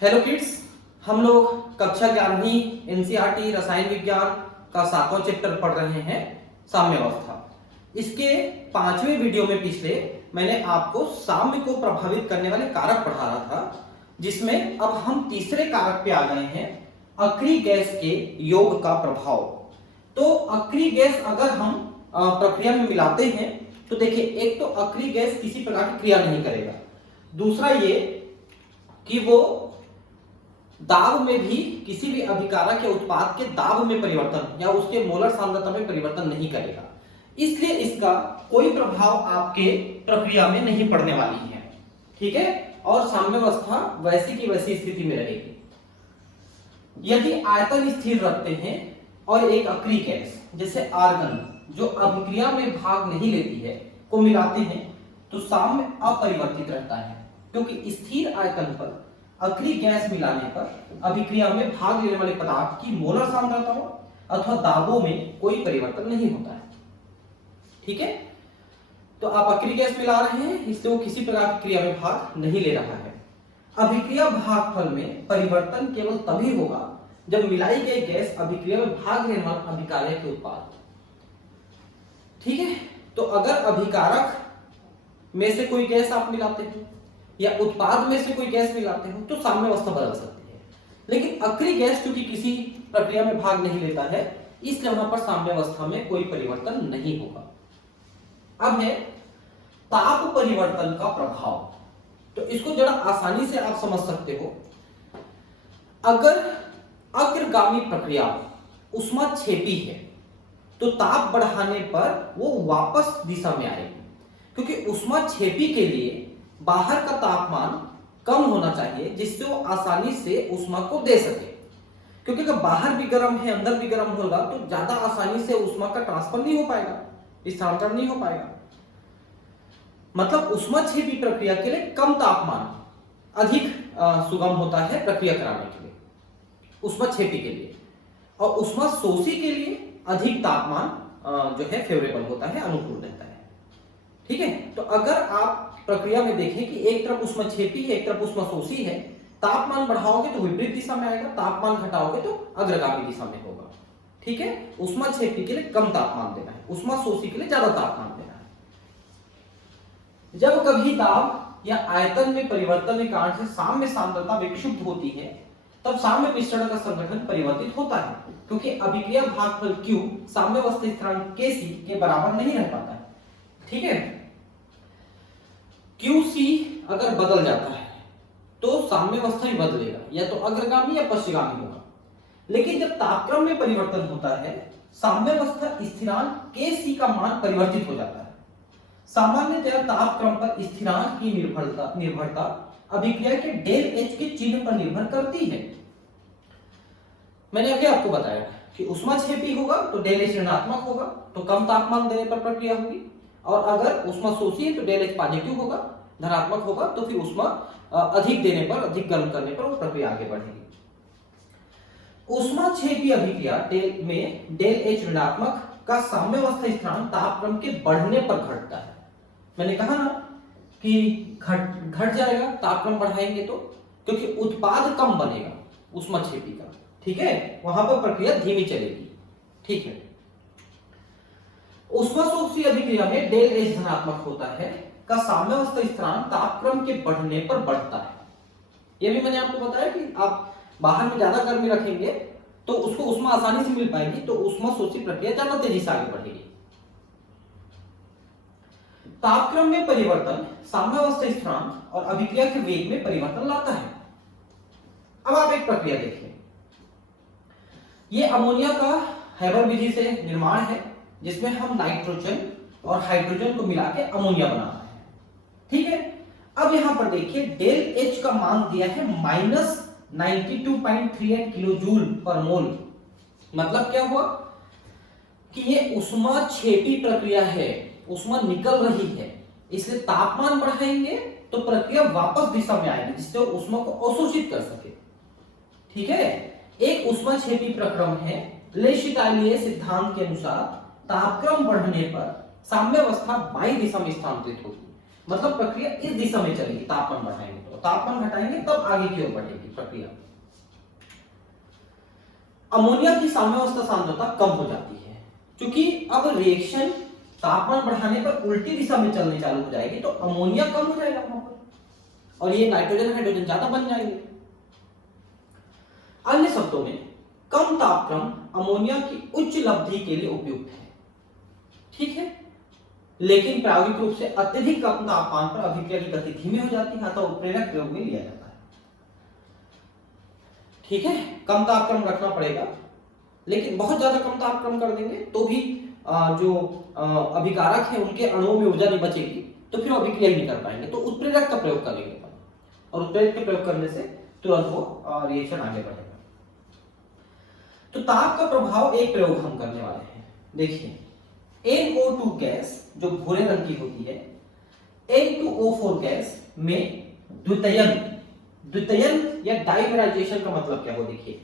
Hello kids, हम लोग कक्षा 11वीं एनसीईआरटी रसायन विज्ञान का 7वां चैप्टर पढ़ रहे हैं, साम्यावस्था। इसके 5वें वीडियो में पिछले मैंने आपको साम्य को प्रभावित करने वाले कारक पढ़ा रहा था, जिसमें अब हम तीसरे कारक पे आ गए हैं, अक्रिय गैस के योग का प्रभाव। तो अक्रिय गैस अगर हम प्रक्रिया में मिलाते हैं तो देखिए, एक तो अक्रिय गैस किसी प्रकार की क्रिया नहीं करेगा, दूसरा ये कि वो दाब में भी किसी भी अभिकारक या उत्पाद के दाब में परिवर्तन या उसके मोलर सांद्रता में परिवर्तन नहीं करेगा, इसलिए इसका कोई प्रभाव आपके प्रक्रिया में नहीं पड़ने वाली है। ठीक है, और साम्यावस्था वैसी की वैसी स्थिति में रहेगी। यदि आयतन स्थिर रखते हैं और एक अक्रिय गैस जैसे आर्गन जो अभिक्रिया में भाग नहीं लेती है को मिलाते हैं तो साम्य अपरिवर्तित रहता है, क्योंकि स्थिर आयतन पर अक्रिय गैस मिलाने पर अभिक्रिया में भाग लेने वाले पदार्थ की मोलर सांद्रताओं अथवा दाबों में कोई परिवर्तन नहीं होता है। ठीक है, तो आप अक्रिय गैस मिला रहे हैं, इसलिए वो किसी प्रकार की क्रिया में भाग नहीं ले रहा है। अभिक्रिया भागफल में परिवर्तन केवल तभी होगा जब मिलाई गई गैस अभिक्रिया में भाग लेने वाले अभिकारक के उत्पाद। ठीक है, तो अगर अभिकारक में से कोई गैस आप मिलाते हो या उत्पाद में से कोई गैस मिलाते हो तो साम्यावस्था बदल सकती है, लेकिन अक्रिय गैस क्योंकि किसी प्रक्रिया में भाग नहीं लेता है, इसलिए वहां पर साम्यावस्था में कोई परिवर्तन नहीं होगा। अब है ताप परिवर्तन का प्रभाव, तो इसको जरा आसानी से आप समझ सकते हो। अगर अग्रगामी प्रक्रिया ऊष्माक्षेपी है तो ताप बढ़ाने पर वो वापस दिशा में आएगी, क्योंकि ऊष्माक्षेपी के लिए बाहर का तापमान कम होना चाहिए जिससे वो आसानी से ऊष्मा को दे सके, क्योंकि अगर बाहर भी गर्म है अंदर भी गर्म होगा तो ज्यादा आसानी से ऊष्मा का ट्रांसफर नहीं हो पाएगा, स्थानांतरण नहीं हो पाएगा। मतलब ऊष्माक्षेपी प्रक्रिया के लिए कम तापमान अधिक सुगम होता है प्रक्रिया कराने के लिए, ऊष्माक्षेपी के लिए, और ऊष्माशोषी के लिए अधिक तापमान जो है फेवरेबल होता है, अनुकूल रहता है। ठीक है, तो अगर आप प्रक्रिया में देखें कि एक तरफ ऊष्माक्षेपी है एक तरफ ऊष्माशोषी है, तापमान बढ़ाओगे तो विपरीत दिशा में आएगा, तापमान घटाओगे तो अग्रगामी दिशा में होगा। ठीक है, ऊष्माक्षेपी के लिए कम तापमान देना है, ऊष्माशोषी के लिए ज्यादा तापमान देना है। जब कभी दाब या आयतन में परिवर्तन के कारण से साम्य सांद्रता विक्षुब्ध होती है तब साम्य मिश्रण का संगठन परिवर्तित होता है, क्योंकि अभिक्रिया भागफल Q साम्यावस्था स्थिरांक Kc के बराबर नहीं रह पाता है। ठीक है, QC अगर बदल जाता है तो साम्यावस्था भी बदलेगा, या तो अग्रगामी या पश्चिगामी होगा। लेकिन जब तापक्रम में परिवर्तन होता है साम्यावस्था स्थिरांक Kc का मान परिवर्तित हो जाता है। सामान्यतः तापक्रम पर स्थिरांक की निर्भरता अभिक्रिया के डेल H के चिन्ह पर निर्भर करती है। मैंने अभी आपको बताया कि ऊष्माक्षेपी होगा तो डेल H ऋणात्मक होगा, तो कम तापमान देने पर प्रक्रिया होगी, और अगर ऊष्माशोषी है तो डेल H पॉजिटिव होगा, धनात्मक होगा, तो फिर ऊष्मा अधिक देने पर, अधिक गर्म करने पर वो प्रक्रिया आगे बढ़ेगी। ऊष्माक्षेपी अभिक्रिया में डेल H ऋणात्मक का साम्यावस्था स्थिरांक तापक्रम के बढ़ने पर घटता है। मैंने कहा ना कि घट जाएगा तापक्रम बढ़ाएंगे तो, क्योंकि उत्पाद कम बनेगा ऊष्माक्षेपी का। ठीक है, वहां पर प्रक्रिया धीमी चलेगी। ठीक है, ऊष्माशोषी अभिक्रिया में डेल H धनात्मक होता है का साम्यावस्था स्थिरांक तापक्रम के बढ़ने पर बढ़ता है। यह भी मैंने आपको बताया कि आप बाहर में ज्यादा गर्मी रखेंगे तो उसको ऊष्मा आसानी से मिल पाएगी, तो ऊष्माशोषी प्रक्रिया ज्यादा तेजी से आगे बढ़ेगी। तापक्रम में परिवर्तन साम्यावस्था स्थिरांक और अभिक्रिया के वेग में परिवर्तन लाता है। अब आप एक प्रक्रिया देखिए, यह अमोनिया का हैबर विधि से निर्माण है, जिसमें हम नाइट्रोजन और हाइड्रोजन को मिला के अमोनिया बना रहे हैं। ठीक है, अब यहां पर देखिए डेल H का मान दिया है -92.38 किलोजूल पर मोल। मतलब क्या हुआ कि ये ऊष्माक्षेपी प्रक्रिया है, ऊष्मा निकल रही है, इसलिए तापमान बढ़ाएंगे तो प्रक्रिया वापस दिशा में आएगी जिससे ऊष्मा को अवशोषित कर सके। ठीक है, एक ऊष्माक्षेपी प्रक्रम है। ले शितालिये सिद्धांत के अनुसार तापक्रम बढ़ने पर साम्यावस्था बाई दिशा में स्थानांतरित होगी, मतलब प्रक्रिया इस दिशा में चलेगी, तापमान बढ़ाएंगे तो तापमान घटाएंगे तब आगे की ओर बढ़ेगी प्रक्रिया। अमोनिया की साम्यावस्था सांद्रता कम हो जाती है क्योंकि अब रिएक्शन तापमान बढ़ाने पर उल्टी दिशा में चलने चालू हो जाएगी, तो अमोनिया कम हो जाएगा वहां पर और ये नाइट्रोजन हाइड्रोजन ज्यादा बन जाएंगे। अन्य शब्दों में कम तापक्रम अमोनिया की उच्च लब्धि के लिए उपयुक्त है, ठीक है, लेकिन प्रायोगिक रूप से अत्यधिक कम तापमान पर अभिक्रिया की गति धीमी हो जाती है, अतः उत्प्रेरक प्रयोग में लिया जाता है। ठीक है, कम तापक्रम रखना पड़ेगा, लेकिन बहुत ज्यादा कम तापक्रम कर देंगे तो भी जो अभिकारक है उनके अणुओं में ऊर्जा नहीं बचेगी, तो फिर अभिक्रिया नहीं कर पाएंगे, तो उत्प्रेरक का प्रयोग करेंगे और उत्प्रेरक का प्रयोग करने से तुरंत वो रिएक्शन आगे बढ़ेगा। तो ताप का प्रभाव एक प्रयोग हम करने वाले हैं। देखिए, NO2 गैस जो भूरे रंग की होती है, N2O4 गैस में द्वितयन या डाइमेराइजेशन का मतलब क्या हो, देखिए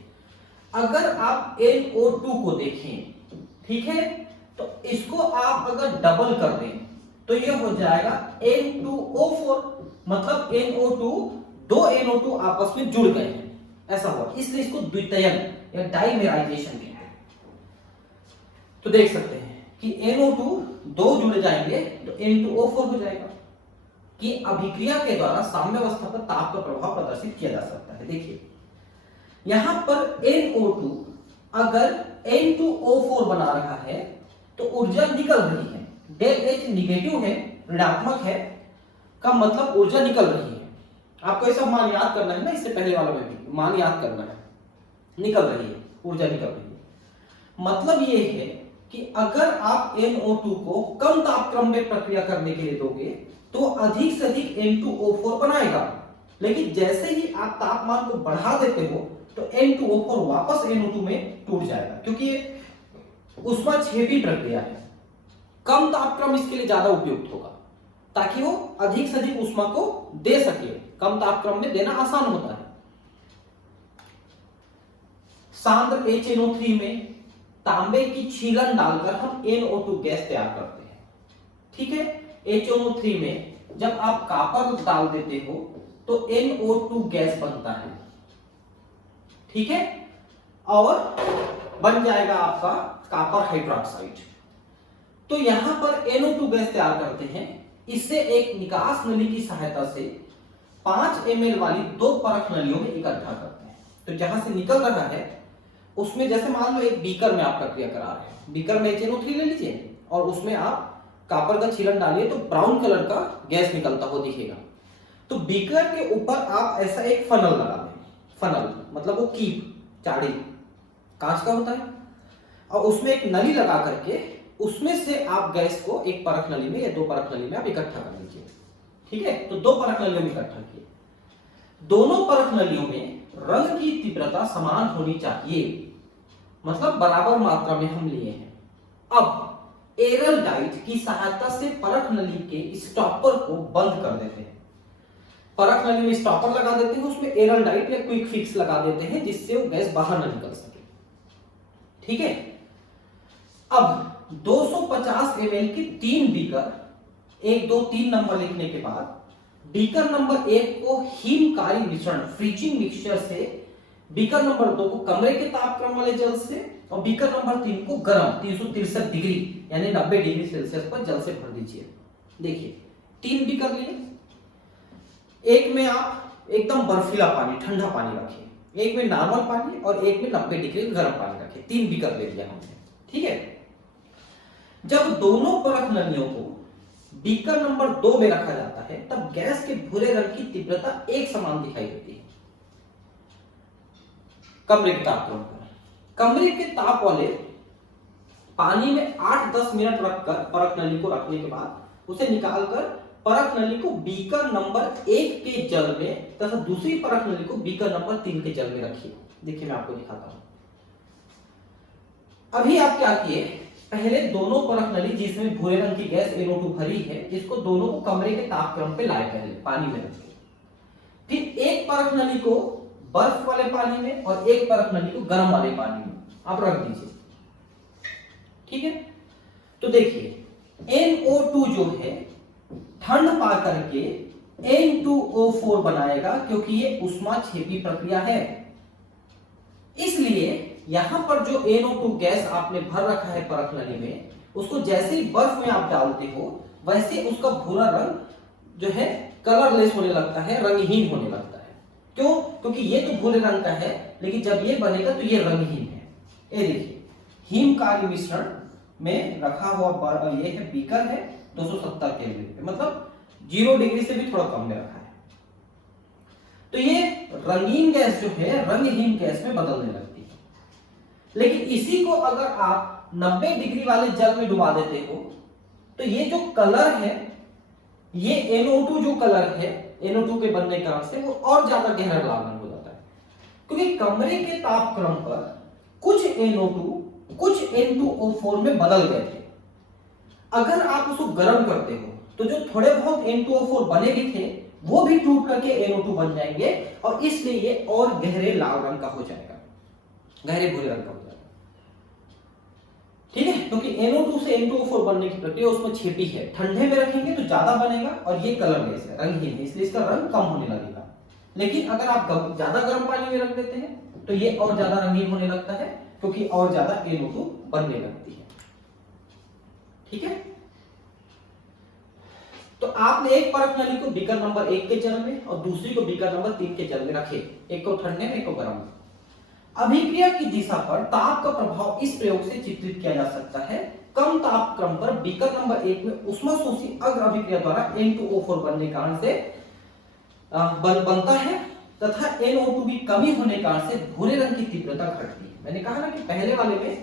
अगर आप NO2 को देखें, ठीक है, तो इसको आप अगर डबल कर दें तो ये हो जाएगा N2O4, मतलब NO2, दो NO2 आपस में जुड़ गए हैं, ऐसा हुआ, इसलिए इसको द्वितयन या डाइमेराइजेशन कहते हैं। तो देख सकते हैं कि NO2 दो जुड़ जाएंगे तो N2O4 हो जाएगा कि अभिक्रिया के द्वारा साम्यावस्था पर ताप का प्रभाव प्रदर्शित किया जा सकता है। देखिए यहां पर NO2 अगर N2O4 बना रहा है तो ऊर्जा निकल रही है, डेल H निगेटिव है, ऋणात्मक है, का मतलब ऊर्जा निकल रही है। आपको ऐसा मान याद करना है ना, इससे पहले वाला में भी मान याद करना है, निकल रही है, ऊर्जा निकल रही है। मतलब ये है कि अगर आप NO2 को कम तापक्रम में प्रक्रिया करने के लिए दोगे तो अधिक से अधिक N2O4 बनाएगा, लेकिन जैसे ही आप तापमान को बढ़ा देते हो तो N2O4 वापस NO2 में टूट जाएगा, क्योंकि ऊष्माक्षेपी प्रक्रिया है। कम तापक्रम इसके लिए ज्यादा उपयुक्त होगा ताकि वो अधिक से अधिक ऊष्मा को दे सके, कम तापक्रम में देना आसान होता है। सांद्र HNO3 में तांबे की छीलन डालकर हम NO2 गैस तैयार करते हैं, ठीक है। HNO3 में जब आप कॉपर डाल देते हो तो NO2 गैस बनता है, ठीक है, और बन जाएगा आपका कॉपर हाइड्रोक्साइड। तो यहां पर NO2 गैस तैयार करते हैं, इससे एक निकास नली की सहायता से 5 ml वाली 2 परख नलियों में इकट्ठा करते हैं। तो जहां से निकल रहा है उसमें, जैसे मान लो एक बीकर में आप प्रक्रिया करा रहे हैं, बीकर में HNO3 ले लीजिए और उसमें आप कॉपर का छीलन डालिए तो ब्राउन कलर का गैस निकलता हो दिखेगा। तो बीकर के ऊपर आप ऐसा एक फनल लगा दें, फनल मतलब वो कीप, चाड़ी कांच का होता है, और उसमें एक नली लगा करके उसमें से आप गैस को एक परख नली में या 2 परख नली में आप इकट्ठा कर लीजिए, ठीक है। तो 2 परख नलियों में इकट्ठा किए, दोनों परख नलियों में रंग की तीव्रता समान होनी चाहिए, मतलब बराबर मात्रा में हम लिए हैं। अब एरल डाइट की सहायता से परख नली के स्टॉपर को बंद कर देते हैं। परख नली में स्टॉपर लगा देते हैं, उसमें एरल डाइट या क्विक फिक्स लगा देते हैं जिससे वो गैस बाहर न निकल सके, ठीक है। अब 250 ml की 3 बीकर, 1 2 3 नंबर लिखने के बाद बीकर नंबर 1 को हिमकारी मिश्रण फ्रीजिंग मिक्सचर से, बीकर नंबर 2 को कमरे के तापक्रम वाले जल से, और बीकर नंबर 3 को गर्म 363 डिग्री यानी 90 डिग्री सेल्सियस पर जल से भर दीजिए। देखिए 3 बीकर लिए, एक में आप एकदम बर्फीला पानी, ठंडा पानी रखिए, एक में नॉर्मल पानी और एक में 90 डिग्री गर्म पानी रखिए। 3 बीकर ले लिया हमने, ठीक है। जब दोनों परख नलियों को बीकर नंबर 2 में रखा जाता है तब गैस के भूरे रंग की तीव्रता एक समान दिखाई देती है कमरे के तापक्रम पर। कमरे के ताप वाले पानी में 8-10 मिनट रखकर परख नली को रखने के बाद उसे निकालकर परख नली को बीकर नंबर 1 के जल में तथा दूसरी परख नली को बीकर नंबर 3 के जल में रखिए। देखिए मैं आपको दिखाता हूं। अभी आप क्या किए, पहले दोनों परख नली जिसमें भूरे रंग की गैस NO2 भरी है, इसको दोनों को कमरे के तापक्रम पे लाए, पहले पानी में रखिए। फिर एक परख नली को बर्फ वाले पानी में और एक परख नली को गर्म वाले पानी में आप रख दीजिए, ठीक है। तो देखिए NO2 जो है ठंड पा करके N2O4 बनाएगा, क्योंकि ये ऊष्माक्षेपी प्रक्रिया है। इसलिए यहां पर जो NO2 गैस आपने भर रखा है परख नली में, उसको जैसे ही बर्फ में आप डालते हो वैसे उसका भूरा रंग जो है कलरलेस होने लगता है, रंगहीन होने लगता है। क्यों? क्योंकि ये तो भूरे रंग का है, लेकिन जब ये बनेगा तो ये रंगहीन है। ये देखिए, हिमकार्य मिश्रण में रखा हुआ ये है बीकर है 270 केल्विन पे, मतलब 0 डिग्री से भी थोड़ा कम में रखा है। तो ये रंगीन गैस जो है रंगहीन गैस में बदलने लगती है। लेकिन इसी को अगर आप 90 डिग्री वाले जल में डुबा देते हो तो ये जो कलर है, ये NO2 जो कलर है, NO2 के बनने के कारण से वो और ज्यादा गहरा लाल रंग हो जाता है। क्योंकि कमरे के तापक्रम पर कुछ NO2 कुछ N2O4 में बदल गए थे। अगर आप उसको गर्म करते हो तो जो थोड़े बहुत N2O4 बने भी थे वो भी टूट करके NO2 बन जाएंगे, और इसलिए ये और गहरे लाल रंग का हो जाएगा, गहरे भूरे रंग का हो जाएगा। ठीक है, क्योंकि NO2 से N2O4 बनने की प्रक्रिया उसमें छिपी है। ठंडे में रखेंगे तो ज्यादा बनेगा, और ये कलरलेस है, रंगहीन है, इसलिए इसका रंग कम होने लगेगा। लेकिन अगर आप ज्यादा गर्म पानी में रख देते हैं तो ये और ज्यादा रंगीन होने लगता है, क्योंकि और ज्यादा NO2 बनने लगती है। ठीक है, तो आपने एक परख नली को बीकर नंबर 1 के जल में और दूसरी को बीकर नंबर 3 के जल में रखे, एक को ठंडे में एक को गर्म में। अभिक्रिया की दिशा पर ताप का प्रभाव इस प्रयोग से चित्रित किया जा सकता है। कम तापक्रम पर बीकर नंबर 1 में ऊष्माशोषी अग्र अभिक्रिया द्वारा N2O4 बनने के कारण से बनता है, तथा NO2 की कमी होने के कारण से भूरे रंग की तीव्रता घटती है। मैंने कहा ना कि पहले वाले में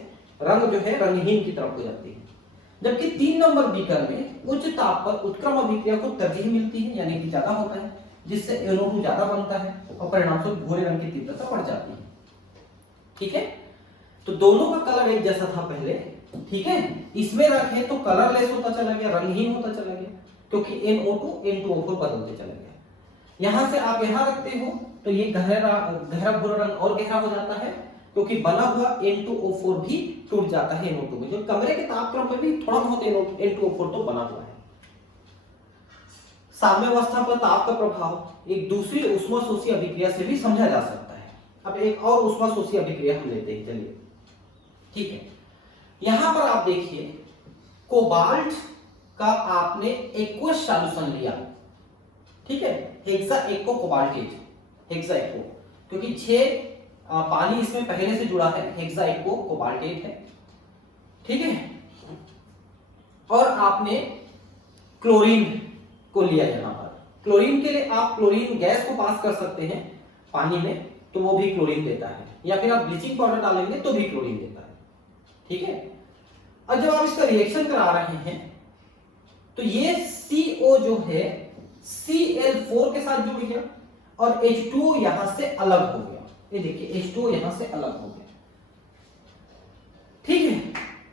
रंग जो है रंगहीन की तरफ हो जाती है, जबकि 3 नंबर बीकर में उच्च ताप पर उत्क्रम अभिक्रिया को तरजीह मिलती है, यानी कि ज्यादा होता है, जिससे NO2 ज्यादा बनता है और परिणामस्वरूप भूरे रंग की तीव्रता बढ़ जाती है। ठीक है, तो दोनों का कलर एक जैसा था पहले। ठीक है, इसमें रखे तो कलरलेस होता चला गया, रंगहीन होता चला गया, क्योंकि NO2 N2O4 बदलते चला गया। यहां से आप यहां रखते हो तो ये गहरा भूरा रंग और गहरा हो जाता है, क्योंकि बना हुआ N2O4 भी टूट जाता है NO2 में। जो कमरे के तापक्रम पर भी थोड़ा बहुत N2O4 तो बना हुआ है। साम्यावस्था पर ताप का प्रभाव एक दूसरी ऊष्माशोषी अभिक्रिया से भी समझा जा सकता है। अब एक और ऊष्माशोषी अभिक्रिया हम लेते हैं, चलिए। ठीक है, यहां पर आप देखिए, कोबाल्ट का आपने एक्वस सॉल्यूशन लिया। ठीक है, हेक्सा एक्को कोबाल्टेट, हेक्सा एक्को, क्योंकि 6 पानी इसमें पहले से जुड़ा है, हेक्सा एक्को कोबाल्टेट है। ठीक है, और आपने क्लोरीन को लिया यहां पर। क्लोरीन के लिए आप क्लोरीन गैस को पास कर सकते हैं पानी में, तो वो भी क्लोरीन देता है, या फिर आप ब्लीचिंग पाउडर डालेंगे तो भी क्लोरीन देता है। ठीक है, और जब आप इसका रिएक्शन करा रहे हैं तो ये CO जो है Cl4 के साथ जुड़ गया और H2O यहां से अलग हो गया। ये देखिए, H2O यहां से अलग हो गया। ठीक है,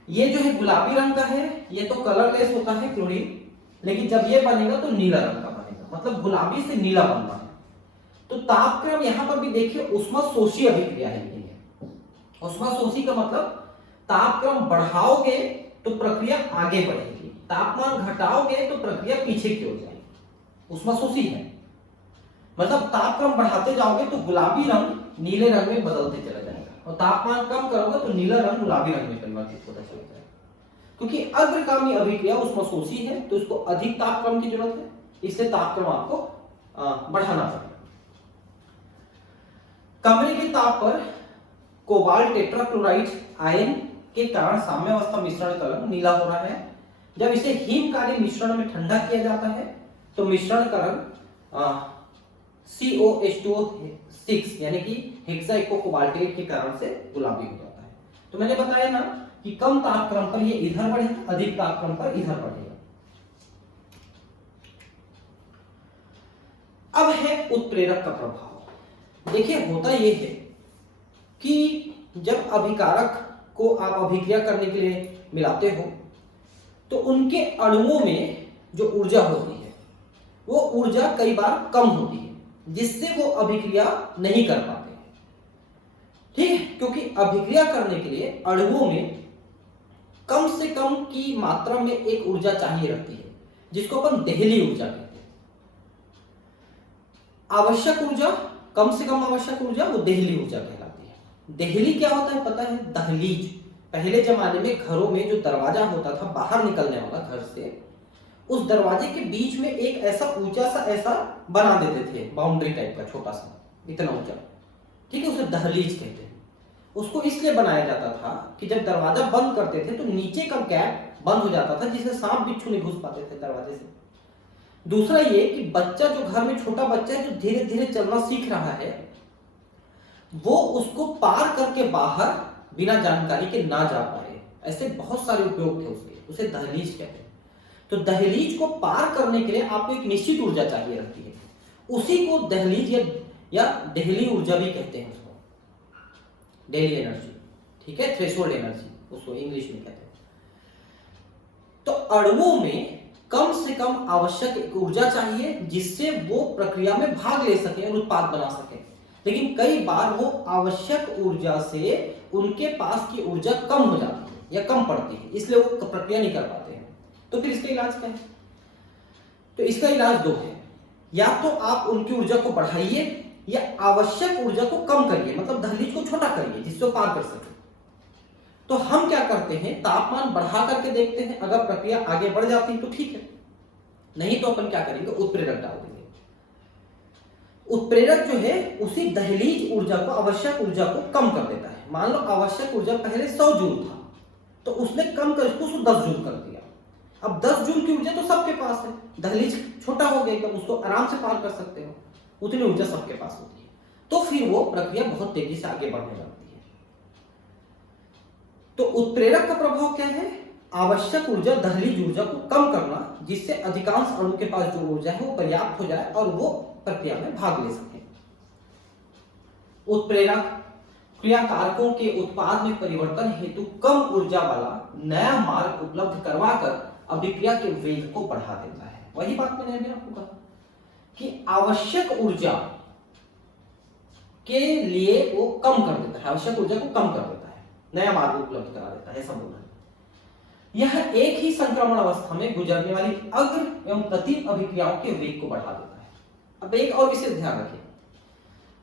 ये जो है गुलाबी रंग का है, ये तो कलरलेस होता है क्लोरीन, लेकिन जब ये बनेगा तो नीला रंग का बनेगा, मतलब गुलाबी से नीला बनना है। तो तापक्रम यहां पर भी देखिए ऊष्माशोषी अभिक्रिया है। ऊष्माशोषी का मतलब तापक्रम बढ़ाओगे तो प्रक्रिया आगे बढ़ेगी, तापमान घटाओगे तो प्रक्रिया पीछे की ओर जाएगी। ऊष्माशोषी है, मतलब तापक्रम बढ़ाते जाओगे तो गुलाबी रंग नीले रंग में बदलते चला जाएगा, और तापमान कम करोगे तो नीला रंग गुलाबी रंग में परिवर्तित होता चला जाएगा। क्योंकि अग्रगामी अभिक्रिया ऊष्माशोषी है तो इसको अधिक तापक्रम की जरूरत है, इसलिए तापक्रम आपको बढ़ाना पड़ेगा। कमरे के ताप पर कोबाल्ट टेट्राक्लोराइड आयन के कारण साम्यावस्था मिश्रण का रंग नीला हो रहा है। जब इसे हिमकार्य मिश्रण में ठंडा किया जाता है तो मिश्रण का रंग COH2O6 यानी कि हेक्सा एक्को कोबाल्टेट के कारण से गुलाबी हो जाता है। तो मैंने बताया ना कि कम तापक्रम पर ये इधर बढ़ेगा, अधिक तापक्रम पर इधर बढ़ेगा। अब है उत्प्रेरक का प्रभाव। देखिए, होता यह है कि जब अभिकारक को आप अभिक्रिया करने के लिए मिलाते हो तो उनके अणुओं में जो ऊर्जा होती है वो ऊर्जा कई बार कम होती है, जिससे वो अभिक्रिया नहीं कर पाते। ठीक है, क्योंकि अभिक्रिया करने के लिए अणुओं में कम से कम की मात्रा में एक ऊर्जा चाहिए रहती है, जिसको अपन देहली ऊर्जा कहते हैं। आवश्यक ऊर्जा, कम से कम आवश्यक ऊर्जा, वो देहली ऊर्जा कहलाती है। देहली क्या होता है पता है? दहलीज। पहले जमाने में घरों में जो दरवाजा होता था बाहर निकलने वाला घर से, उस दरवाजे के बीच में एक ऐसा ऊंचा सा ऐसा बना देते थे, बाउंड्री टाइप का छोटा सा, इतना ऊंचा, ठीक है, उसे दहलीज कहते हैं। उसको इसलिए बनाया जाता था कि जब दरवाजा बंद करते थे तो नीचे का गैप बंद हो जाता था, जिससे सांप बिच्छू नहीं घुस पाते थे दरवाजे से। दूसरा ये कि बच्चा, जो घर में छोटा बच्चा है जो धीरे धीरे चलना सीख रहा है, वो उसको पार करके बाहर बिना जानकारी के ना जा पाए। ऐसे बहुत सारे उपयोग थे उसके, उसे दहलीज कहते हैं। तो दहलीज को पार करने के लिए आपको एक निश्चित ऊर्जा चाहिए रहती है, उसी को दहलीज या देहली ऊर्जा भी कहते हैं, उसको डेली एनर्जी, ठीक है, थ्रेशोल्ड एनर्जी उसको इंग्लिश में कहते हैं। तो अणुओं में कम से कम आवश्यक ऊर्जा चाहिए जिससे वो प्रक्रिया में भाग ले सके और उत्पाद बना सके। लेकिन कई बार वो आवश्यक ऊर्जा से उनके पास की ऊर्जा कम हो जाती है या कम पड़ती है, इसलिए वो प्रक्रिया नहीं कर पाते हैं। तो फिर इसका इलाज क्या है? तो इसका इलाज दो है, या तो आप उनकी ऊर्जा को बढ़ाइए या आवश्यक ऊर्जा को कम करिए, मतलब दहलीज को छोटा करिए जिससे वो पार कर सके। तो हम क्या करते हैं, तापमान बढ़ा करके देखते हैं, अगर प्रक्रिया आगे बढ़ जाती है तो ठीक है, नहीं तो अपन क्या करेंगे, उत्प्रेरक डाल देंगे। उत्प्रेरक जो है उसी दहलीज ऊर्जा को, आवश्यक ऊर्जा को कम कर देता है। मान लो आवश्यक ऊर्जा पहले 100 जूल था, तो उसने कम कर उसको 10 जूल कर दिया। अब 10 जूल की ऊर्जा तो सबके पास है, दहलीज छोटा हो गया, उसको आराम से पार कर सकते हो, उतनी ऊर्जा सबके पास होती है। तो फिर वो प्रक्रिया बहुत तेजी से आगे बढ़ने लगती है। तो उत्प्रेरक का प्रभाव क्या है? आवश्यक ऊर्जा, दहलीज ऊर्जा को कम करना, जिससे अधिकांश अणु के पास जो ऊर्जा है वो पर्याप्त हो जाए और वो प्रक्रिया में भाग ले सके। उत्प्रेरक क्रियाकारकों के उत्पाद में परिवर्तन हेतु कम ऊर्जा वाला नया मार्ग उपलब्ध करवाकर अभिक्रिया के वेग को बढ़ा देता है। वही बात मैंने अभी आपको कहा कि आवश्यक ऊर्जा के लिए वो कम कर देता है, आवश्यक ऊर्जा को कम कर देता है, नया मार्ग उपलब्ध करा देता है, ऐसा बोल रहा है। यह एक ही संक्रमण अवस्था में गुजरने वाली अग्र एवं प्रतीप अभिक्रियाओं के वेग को बढ़ा देता है। अब एक और विशेष ध्यान रखिए,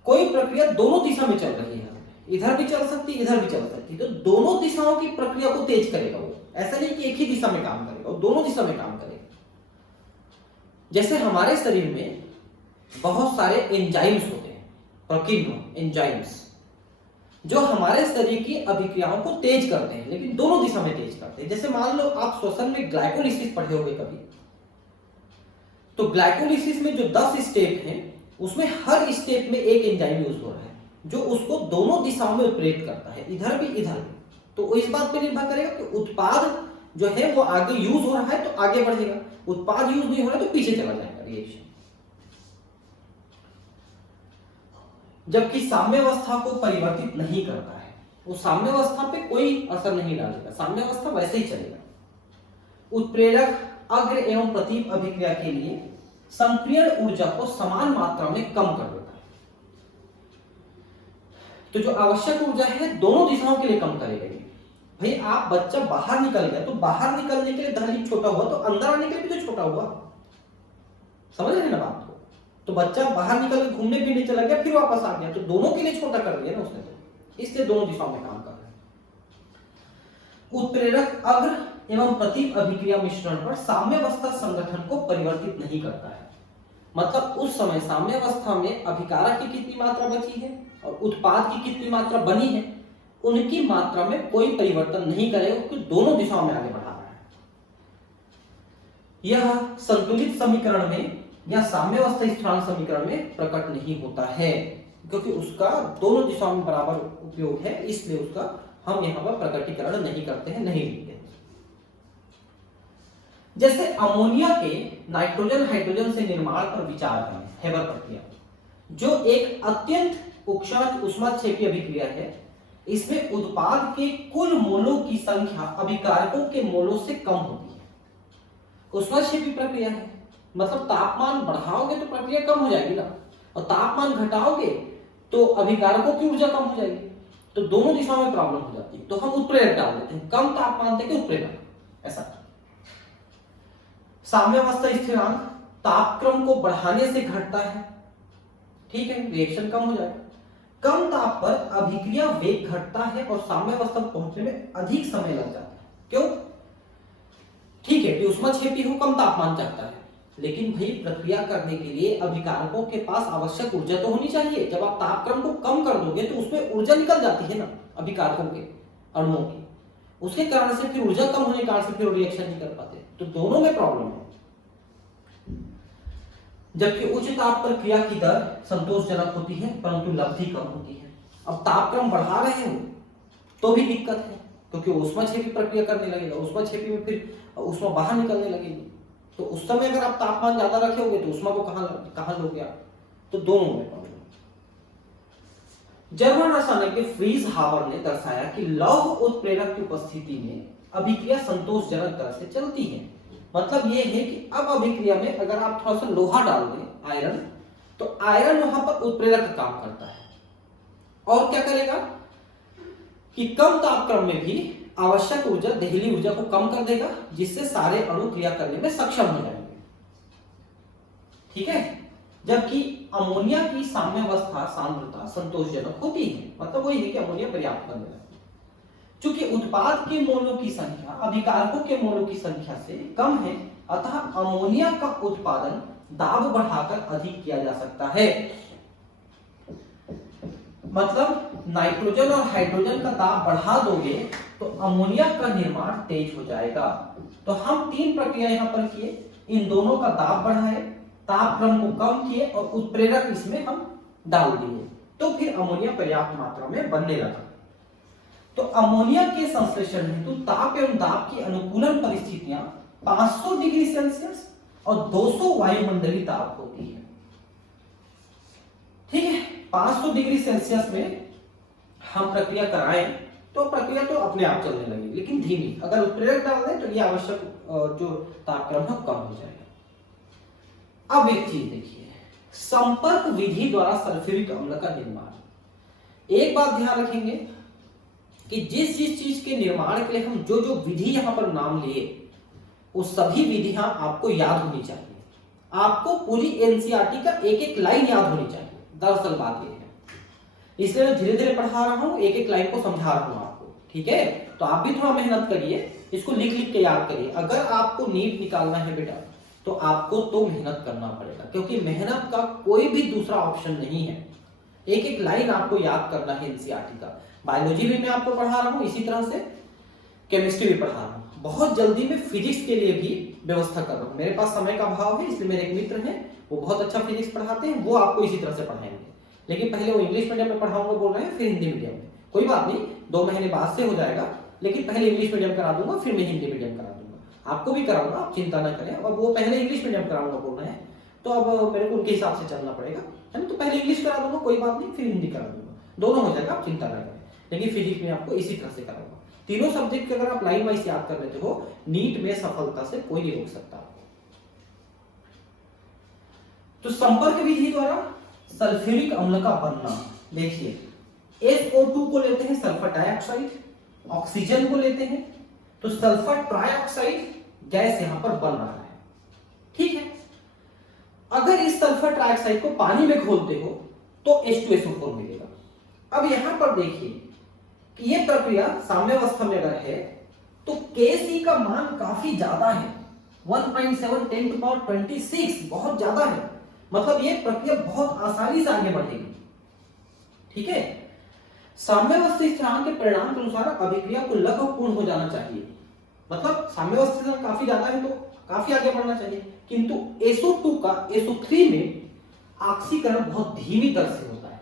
कोई प्रक्रिया दोनों दिशा में चल रही है, इधर भी चल सकती है, इधर भी चल सकती है, तो दोनों दिशाओं की प्रक्रिया को तेज करेगा वो। ऐसा नहीं कि एक ही दिशा में काम करेगा, वो दोनों दिशा में काम करेगा। जैसे हमारे शरीर में बहुत सारे एंजाइम्स होते हैं, प्रकीर्णक एंजाइम्स, जो हमारे शरीर की अभिक्रियाओं को तेज करते हैं, लेकिन दोनों दिशा में तेज करते हैं। जैसे मान लो आप श्वसन में ग्लाइकोलिसिस पढ़े होंगे कभी, तो ग्लाइकोलिसिस में जो 10 स्टेप हैं, उसमें हर स्टेप में एक एंजाइम यूज हो रहा है जो उसको दोनों दिशाओं में उत्प्रेरित करता है, इधर भी इधर भी। तो वो इस बात पर निर्भर करेगा कि उत्पाद जो है वो आगे यूज हो रहा है तो आगे बढ़ेगा, उत्पाद यूज नहीं हो रहा है तो पीछे चला जाएगा रिएक्शन। जबकि साम्यावस्था को परिवर्तित नहीं करता है, वो साम्यावस्था पे कोई असर नहीं डालेगा, साम्यावस्था वैसे ही चलेगा। उत्प्रेरक अग्र एवं प्रतीप अभिक्रिया के लिए संक्रियण ऊर्जा को समान मात्रा में कम कर देता है। तो जो आवश्यक ऊर्जा है दोनों दिशाओं के लिए कम करेगा। भाई आप बच्चा बाहर निकल गया तो बाहर निकलने के लिए दहलीज छोटा हुआ, तो अंदर आने के लिए भी तो छोटा हुआ, समझ रहे हैं ना बात को? तो बच्चा बाहर निकल घूमने फिरने चला गया, फिर वापस आ गया, तो दोनों के लिए छोटा कर दिया ना उसने, तो इसलिए दोनों दिशाओं में काम कर रहा है। उत्प्रेरक अग्र एवं प्रतीप अभिक्रिया मिश्रण पर साम्यावस्था संगठन को परिवर्तित नहीं करता है। मतलब उस समय साम्यावस्था में अभिकारक की कितनी मात्रा बची है और उत्पाद की कितनी मात्रा बनी है, उनकी मात्रा में कोई परिवर्तन नहीं करेगा, क्योंकि दोनों दिशाओं में आगे बढ़ा रहा है। यह संतुलित समीकरण में या साम्यावस्था स्थिरांक समीकरण में प्रकट नहीं होता है, क्योंकि उसका दोनों दिशाओं में बराबर उपयोग है, इसलिए उसका हम यहां पर प्रकटीकरण नहीं करते हैं, नहीं लिखते हैं। जैसे अमोनिया के नाइट्रोजन हाइड्रोजन से निर्माण पर विचार करें, हेबर प्रक्रिया, जो एक अत्यंत ऊष्माक्षेपी अभिक्रिया है। इसमें उत्पाद के कुल मोलों की संख्या अभिकारकों के मोलों से कम होती है। ऊष्माक्षेपी प्रक्रिया है, मतलब तापमान बढ़ाओगे तो प्रक्रिया कम हो जाएगी ना, और तापमान घटाओगे तो अभिकारकों की ऊर्जा कम हो जाएगी, तो दोनों दिशाओं में प्रॉब्लम हो जाती है। तो हम उत्प्रेरक डाल देते हैं, कम तापमान देके उत्प्रेरक, ऐसा। साम्यावस्था स्थिरांक तापक्रम को बढ़ाने से घटता है, ठीक है, रिएक्शन कम हो जाएगा। कम ताप पर अभिक्रिया वेग घटता है और साम्यावस्था पहुंचने में अधिक समय लग जाता है। क्यों? ठीक है कि ऊष्माक्षेपी हो कम तापमान चाहता है, लेकिन भाई प्रक्रिया करने के लिए अभिकारकों के पास आवश्यक ऊर्जा तो होनी चाहिए। जब आप तापक्रम को कम कर दोगे तो उसमें ऊर्जा निकल जाती है ना अभिकारकों के अणुओं की, उसके कारण से फिर ऊर्जा कम होने के कारण से फिर रिएक्शन नहीं कर पाते, तो दोनों में प्रॉब्लम है। जबकि उच्च ताप पर क्रिया की दर संतोषजनक होती है परंतु लब्धि कम होती है। अब तापक्रम बढ़ा रहे हो तो भी दिक्कत है, क्योंकि ऊष्माक्षेपी प्रक्रिया करने लगेगा, ऊष्माक्षेपी में फिर ऊष्मा बाहर निकलने लगेगी, तो उस समय अगर आप तापमान ज्यादा रखे तो ऊष्मा को कहां लोगे आप, तो दोनों में प्रॉब्लम। जर्मन रसायनज्ञ फ्रीज हावर ने दर्शाया कि लौह उत्प्रेरक की उपस्थिति में अभिक्रिया संतोषजनक दर से चलती है। मतलब ये है कि अब अभिक्रिया में अगर आप थोड़ा सा लोहा डाल दें, आयरन, तो आयरन वहां पर उत्प्रेरक का काम करता है और क्या करेगा कि कम तापक्रम में भी आवश्यक ऊर्जा, दहली ऊर्जा को कम कर देगा, जिससे सारे अणु क्रिया करने में सक्षम हो जाएंगे, ठीक है। जबकि अमोनिया की साम्यावस्था सांद्रता संतोषजनक होती है, मतलब वही है कि अमोनिया पर्याप्त बन जाता है। चूंकि उत्पाद के मोलों की संख्या अभिकारकों के मोलों की संख्या से कम है, अतः अमोनिया का उत्पादन दाब बढ़ाकर अधिक किया जा सकता है। मतलब नाइट्रोजन और हाइड्रोजन का दाब बढ़ा दोगे तो अमोनिया का निर्माण तेज हो जाएगा। तो हम तीन प्रक्रिया यहां पर किए, इन दोनों का दाब बढ़ाए, तापक्रम को कम किए और उत्प्रेरक इसमें हम डाल दिए, तो फिर अमोनिया पर्याप्त मात्रा में बनने लगा। तो अमोनिया के संश्लेषण हेतु ताप एवं दाब की अनुकूलन परिस्थितियां 500 डिग्री सेल्सियस और 200 वायुमंडलीय ताप होती है, ठीक है। 500 डिग्री सेल्सियस में हम प्रक्रिया कराएं तो प्रक्रिया तो अपने आप चलने लगेगी, लेकिन धीमी। अगर उत्प्रेरक डाल दें तो ये आवश्यक जो तापक्रम है कम हो जाएगा। अब एक चीज देखिए, संपर्क विधि द्वारा सल्फ्यूरिक अम्ल का निर्माण। एक बात ध्यान रखेंगे कि जिस चीज के निर्माण के लिए हम जो जो विधि यहां पर नाम लिए, वो सभी विधियां आपको याद होनी चाहिए। आपको पूरी एनसीईआरटी का एक एक लाइन याद होनी चाहिए। दरअसल बात यह है, इसलिए मैं धीरे धीरे पढ़ा रहा हूं, एक एक लाइन को समझा रहा हूं आपको, ठीक है। तो आप भी थोड़ा मेहनत करिए, इसको लिख लिख के याद करिए। अगर आपको नीट निकालना है बेटा तो आपको तो मेहनत करना पड़ेगा, क्योंकि मेहनत का कोई भी दूसरा ऑप्शन नहीं है। एक एक लाइन आपको याद करना है एनसीईआरटी का। बायोलॉजी भी मैं आपको पढ़ा रहा हूं, इसी तरह से केमिस्ट्री भी पढ़ा रहा हूं। बहुत जल्दी मैं फिजिक्स के लिए भी व्यवस्था कर रहा हूं, मेरे पास समय का अभाव है, इसलिए मेरे एक मित्र हैं वो बहुत अच्छा फिजिक्स पढ़ाते हैं, वो आपको इसी तरह से पढ़ाएंगे। लेकिन पहले वो इंग्लिश मीडियम में पढ़ाऊंगा बोल रहे हैं, फिर हिंदी मीडियम में। कोई बात नहीं, 2 महीने बाद से हो जाएगा, लेकिन पहले इंग्लिश मीडियम करा दूंगा, फिर मैं हिंदी मीडियम करा दूंगा। आपको भी कराऊंगा, आप चिंता ना करें। अब वो पहले इंग्लिश मीडियम कराऊंगा बोल रहे हैं, तो अब मेरे को उनके हिसाब से चलना पड़ेगा, है ना। तो पहले इंग्लिश करा दूंगा, कोई बात नहीं, फिर हिंदी करा दूंगा, दोनों हो जाएगा, आप चिंता ना करें। लेकिन फिजिक्स में आपको इसी तरह से कराऊंगा। तीनों सब्जेक्ट अगर आप लाइन वाइज याद कर लेते हो, नीट में सफलता से कोई नहीं रोक सकता आपको। तो संपर्क विधि द्वारा सल्फ्यूरिक अम्ल का बनना, देखिए SO2 को लेते हैं सल्फर डाइऑक्साइड, ऑक्सीजन को लेते हैं, तो सल्फर ट्राइऑक्साइड गैस यहां पर बन रहा है, ठीक है। अगर इस सल्फर ट्राइऑक्साइड को पानी में घोलते हो तो H2SO4 मिलेगा। अब यहां पर देखिए कि यह प्रक्रिया साम्यावस्था में अगर है तो Kc का मान काफी ज्यादा है, 1.7 10⁻26, बहुत ज्यादा है। मतलब यह प्रक्रिया बहुत आसानी से आगे बढ़ेगी, ठीक है। साम्यावस्था स्थिरांक के परिणाम के अनुसार अभिक्रिया को लगभग पूर्ण हो जाना चाहिए। मतलब साम्यावस्था स्थिरांक काफी ज्यादा है तो काफी आगे बढ़ना चाहिए, किंतु SO2 का SO3 में ऑक्सीकरण बहुत धीमी दर से होता है।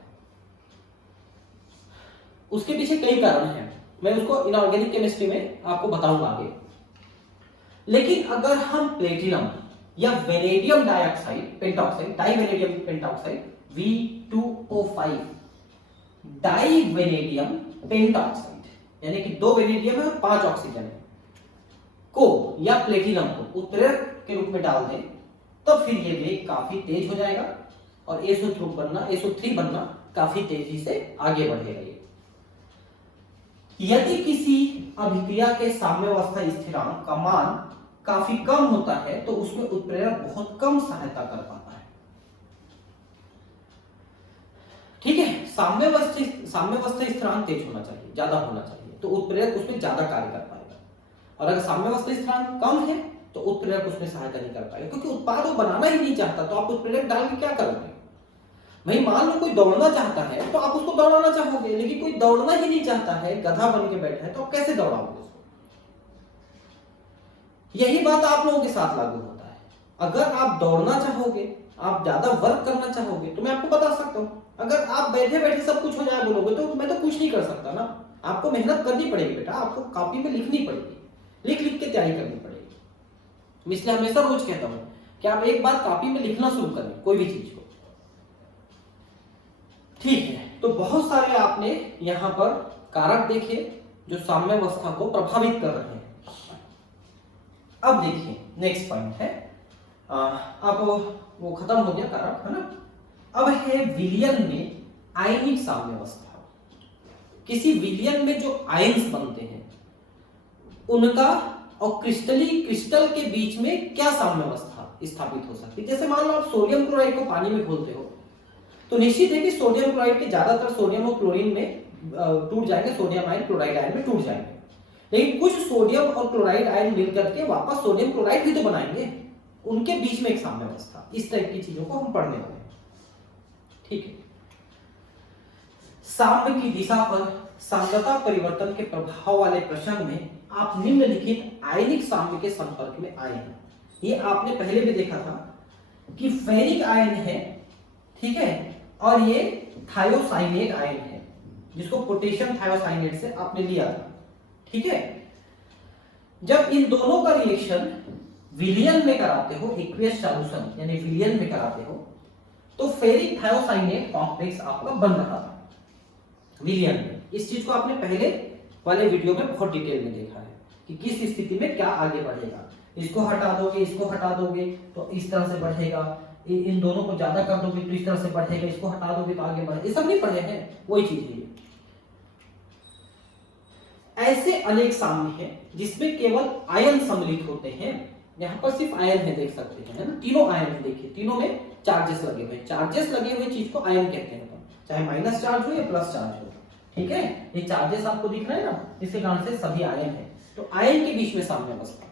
उसके पीछे कई कारण हैं, मैं उसको इनऑर्गेनिक केमिस्ट्री में आपको बताऊंगा आगे। लेकिन अगर हम प्लेटिनम या vanadium dioxide pentoxide, divanadium pentoxide V2O5, divanadium pentoxide यानी कि 2 वेनेडियम है और 5 ऑक्सीजन है को, या प्लेटिनम को उत्प्रेरक के रूप में डाल दें, तब फिर ये वेग काफी तेज हो जाएगा और SO3 बनना काफी तेजी से आगे बढ़ेगा। यदि किसी अभिक्रिया के साम्यावस्था स्थिरांक का मान काफी कम होता है तो उसमें उत्प्रेरक बहुत कम सहायता कर पाता है। ठीक है, साम्यावस्था स्थिरांक तेज होना चाहिए, ज्यादा होना चाहिए, तो उत्प्रेरक उसमें ज्यादा कार्य कर पाएगा। और अगर साम्यावस्था स्थिरांक कम है तो उत्प्रेरक उसमें सहायता नहीं कर पाएगा, क्योंकि उत्पाद वो बनाना ही नहीं चाहता, तो आप उत्प्रेरक डाल के क्या करोगे? भाई मान लो कोई दौड़ना चाहता है तो आप उसको दौड़ाना चाहोगे, लेकिन कोई दौड़ना ही नहीं चाहता है, गधा बन के बैठा है, तो आप कैसे दौड़ाओगे उसको? यही बात आप लोगों के साथ लागू होता है। अगर आप दौड़ना चाहोगे, आप ज्यादा वर्क करना चाहोगे, तो मैं आपको बता सकता हूं, अगर आप बैठे बैठे सब कुछ हो जाए बोलोगे तो मैं तो कुछ नहीं कर सकता ना। आपको मेहनत करनी पड़ेगी बेटा, आपको कॉपी में लिखनी पड़ेगी, लिख लिख के तैयारी करनी पड़ेगी। इसलिए हमेशा रोज कहता हूं कि आप एक बार कॉपी में लिखना शुरू करें कोई भी चीज को। ठीक है, तो बहुत सारे आपने यहां पर कारक देखे जो साम्यावस्था को प्रभावित कर रहे हैं। अब देखिए नेक्स्ट पॉइंट है, अब वो खत्म हो गया कारक, है ना। अब है विलयन में आयनिक साम्यावस्था। किसी विलयन में जो आयन्स बनते हैं उनका और क्रिस्टल के बीच में क्या साम्यावस्था स्थापित हो सकती है। जैसे मान लो आप सोडियम क्लोराइड को पानी में घोलते हो, तो निश्चित है कि सोडियम क्लोराइड के ज्यादातर सोडियम और क्लोरीन में टूट जाएंगे, सोडियम आयन क्लोराइड आयन में टूट जाएंगे, लेकिन कुछ सोडियम और क्लोराइड आयन मिलकर के वापस सोडियम क्लोराइड भी तो बनाएंगे, उनके बीच में एक साम्यावस्था। इस टाइप की चीजों को हम पढ़ने वाले हैं। ठीक है, साम्य की दिशा पर सांद्रता परिवर्तन के प्रभाव वाले प्रसंग में आप निम्नलिखित आयनिक साम्य के संपर्क में आए हैं। ये आपने पहले भी देखा था कि फेरिक आयन है, ठीक है, और ये थायोसाइनेट आयन है, जिसको पोटेशियम थायोसाइनेट से आपने लिया था। ठीक है, जब इन दोनों का रिएक्शन विलयन में कराते हो, एक्वियस सॉल्यूशन यानी विलयन में कराते हो, तो फेरिक थायोसाइनेट कॉम्प्लेक्स आपका बन रहा था विलयन में। इस चीज को आपने पहले वाले वीडियो में बहुत डिटेल में देखा है कि किस स्थिति में क्या आगे बढ़ेगा। इसको हटा दोगे, इसको हटा दोगे तो इस तरह से बढ़ेगा, इन दोनों को ज्यादा कर दोगे तो इस तरह से बढ़ेगा, इसको हटा दोगे तो आगे बढ़ेगा। ये सब नहीं पढ़े हैं, वही चीज है। ऐसे अनेक साम्य हैं जिसमें केवल आयन सम्मिलित होते हैं। यहां पर सिर्फ आयन है, देख सकते हैं, है ना, तीनों आयन है। देखिए तीनों में चार्जेस लगे हुए, चार्जेस लगे हुए चीज को आयन कहते हैं, चाहे माइनस चार्ज हो या प्लस चार्ज हो। ठीक है, ये चार्जेस आपको दिख रहा है ना, इसके कारण से सभी आयन है। तो आयन के बीच में साम्यावस्था।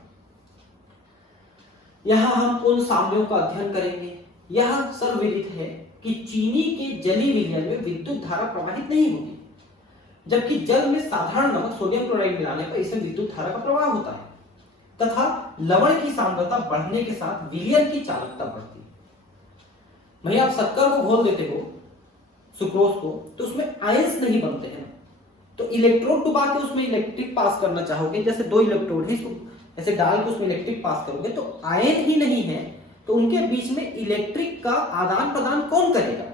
यहां हम उन साम्यों का अध्ययन करेंगे। यह सर्वविदित है कि चीनी के जलीय विलयन में विद्युत धारा प्रवाहित नहीं होती, जबकि जल में साधारण नमक सोडियम क्लोराइड मिलाने पर इसमें विद्युत धारा का प्रवाह होता है, तथा लवण की सांद्रता बढ़ने के साथ विलयन की चालकता बढ़ती है। वहीं आप शक्कर को घोल देते हो, सुक्रोज को, तो उसमें आयंस नहीं बनते हैं, तो इलेक्ट्रोड डुबा के उसमें इलेक्ट्रिक पास करना चाहोगे, जैसे दो इलेक्ट्रोड है, इसको ऐसे डाल के उसमें इलेक्ट्रिक पास करोगे, तो आयन ही नहीं है, तो उनके बीच में इलेक्ट्रिक का आदान प्रदान कौन करेगा?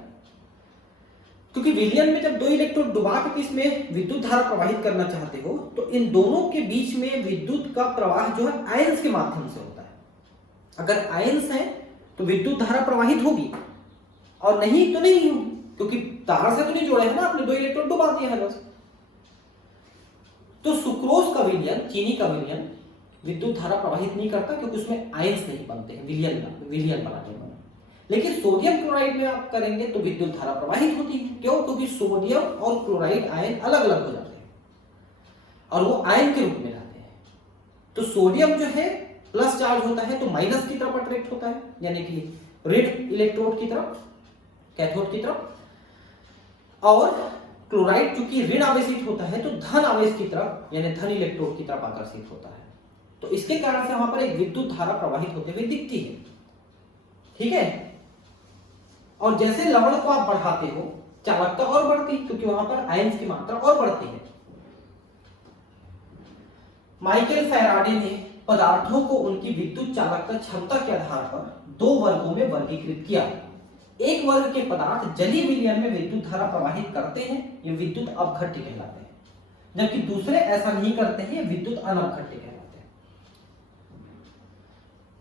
क्योंकि विलयन में जब दो इलेक्ट्रोड डुबा के इसमें विद्युत धारा प्रवाहित करना चाहते हो, तो इन दोनों के बीच में विद्युत का प्रवाह जो है आयंस के माध्यम से होता है। अगर आयंस है तो विद्युत धारा प्रवाहित होगी, और नहीं तो नहीं होगी, क्योंकि तार से तो नहीं जोड़ा है ना, आपने दो इलेक्ट्रोड डुबा दिया है बस। तो सुक्रोज का विलयन, चीनी का विलयन विद्युत धारा प्रवाहित नहीं करता, क्योंकि उसमें आयंस नहीं बनते हैं विलयन बनाने में। लेकिन सोडियम क्लोराइड में आप करेंगे तो विद्युत धारा प्रवाहित होती है। क्यों? क्योंकि सोडियम और क्लोराइड आयन अलग अलग हो जाते हैं और वो आयन के रूप में रहते हैं। तो सोडियम जो है प्लस चार्ज होता है तो माइनस की तरफ अट्रैक्ट होता है, यानी कि ऋण इलेक्ट्रोड की तरफ, कैथोड की तरफ, और क्लोराइड चूंकि ऋण आवेशित होता है तो धन आवेश की तरफ, यानी धन इलेक्ट्रोड की तरफ आकर्षित होता है। तो इसके कारण से वहां पर एक विद्युत धारा प्रवाहित होते हुए दिखती है। ठीक है, और जैसे लवण को आप बढ़ाते हो, चालकता और बढ़ती, क्योंकि वहां पर आयंस की मात्रा और बढ़ती है। माइकल फैराडे ने पदार्थों को उनकी विद्युत चालकता क्षमता के आधार पर दो वर्गों में वर्गीकृत किया। एक वर्ग के पदार्थ जलीय विलयन में विद्युत धारा प्रवाहित करते हैं, ये विद्युत अपघट्य कहलाते हैं, जबकि दूसरे ऐसा नहीं करते हैं, ये विद्युत अनपघट्य कहलाते हैं।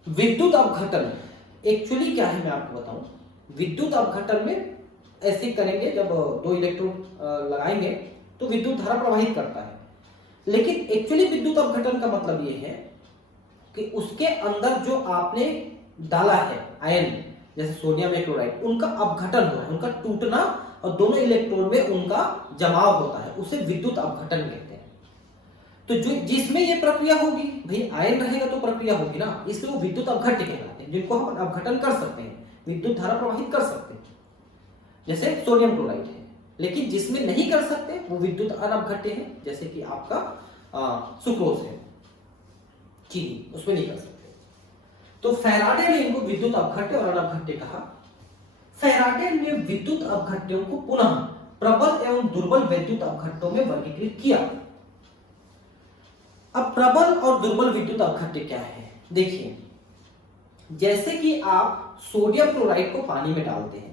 विद्युत अपघटन एक्चुअली क्या है मैं आपको बताऊं। विद्युत अपघटन में ऐसे करेंगे, जब दो इलेक्ट्रोड लगाएंगे तो विद्युत धारा प्रवाहित करता है, लेकिन एक्चुअली विद्युत अपघटन का मतलब ये है कि उसके अंदर जो आपने डाला है आयन, जैसे सोडियम या क्लोराइड, उनका अपघटन हो रहा है, उनका टूटना और दोनों इलेक्ट्रॉन में उनका जमाव होता है, उसे विद्युत अपघटन कहते हैं। तो जो जिसमें ये प्रक्रिया होगी, भाई आयन रहेगा तो प्रक्रिया होगी ना, इसलिए वो विद्युत अपघट्य कहलाते हैं, जिनको हम अपघटन कर सकते हैं, विद्युत धारा प्रवाहित कर सकते हैं, जैसे सोडियम क्लोराइड है। लेकिन जिसमें नहीं कर सकते वो विद्युत अनअपघट्य है, जैसे कि आपका सुक्रोज है, चीनी, उसमें नहीं कर सकते। तो फैराडे ने इनको विद्युत अपघट्य और अनअपघट्य कहा। फैराडे ने विद्युत अपघट्यों को पुनः प्रबल एवं दुर्बल विद्युत अपघट्यों में वर्गीकृत किया। अब प्रबल और दुर्बल विद्युत अपघट्य क्या है, देखिए, जैसे कि आप सोडियम क्लोराइड को पानी में डालते हैं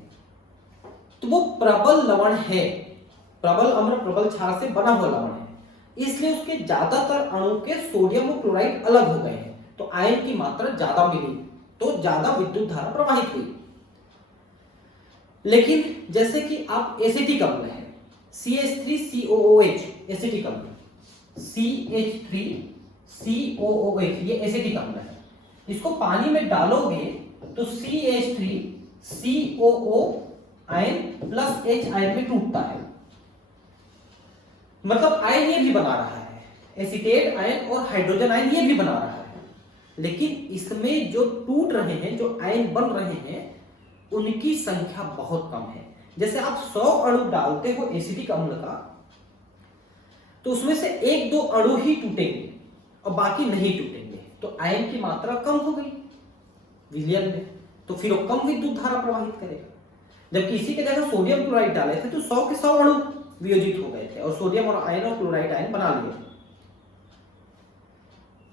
तो वो प्रबल लवण है, प्रबल अम्ल प्रबल क्षार से बना हुआ लवण है, इसलिए उसके ज्यादातर अणु के सोडियम और क्लोराइड अलग हो गए हैं, तो आयन की मात्रा ज्यादा मिली, तो ज्यादा विद्युत धारा प्रवाहित हुई। लेकिन जैसे कि आप एसिटिक अम्ल है, CH3COOH एसिटिक अम्ल, CH3COOH ये एसिटिक अम्ल है, इसको पानी में डालोगे तो CH3COO ion plus H ion में टूटता है, मतलब आयन ये भी बना रहा है, एसीटेट आयन और हाइड्रोजन आयन ये भी बना रहा है। लेकिन इसमें जो टूट रहे हैं, जो आयन बन रहे हैं, उनकी संख्या बहुत कम है। जैसे आप 100 अणु डालते हो एसिटिक अम्ल का, तो उसमें से 1-2 अणु ही टूटेंगे और बाकी नहीं टूटेंगे, तो आयन की मात्रा कम हो गई विलयन में, तो फिर वो कम विद्युत धारा प्रवाहित करेगा। जबकि इसी के जगह सोडियम क्लोराइड डाले थे तो 100 के 100 अणु वियोजित हो गए थे और सोडियम और आयन और क्लोराइड आयन बना लिए।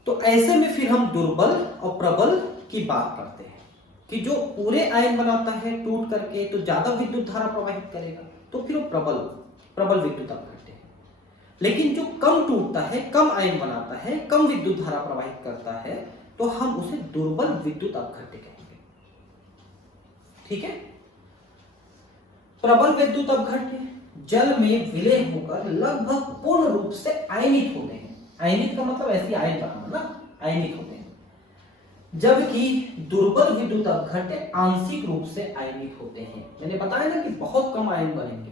तो ऐसे में फिर हम दुर्बल और प्रबल की बात करते हैं कि जो पूरे आयन बनाता है टूट करके तो ज्यादा विद्युत धारा प्रवाहित करेगा, तो फिर वो प्रबल विद्युत अपघट्य है। लेकिन जो कम टूटता है, कम आयन बनाता है, कम विद्युत धारा प्रवाहित करता है, तो हम उसे दुर्बल विद्युत अपघट्य कहेंगे। ठीक है। प्रबल विद्युत अपघट्य जल में विलय होकर लगभग पूर्ण रूप से आयनित होते हैं। आयनित का मतलब ऐसी आयन बनाना ना, आयनित होते हैं। जबकि दुर्बल विद्युत अपघट्य आंशिक रूप से आयनित होते हैं। मैंने बताया ना कि बहुत कम आयन बनेंगे।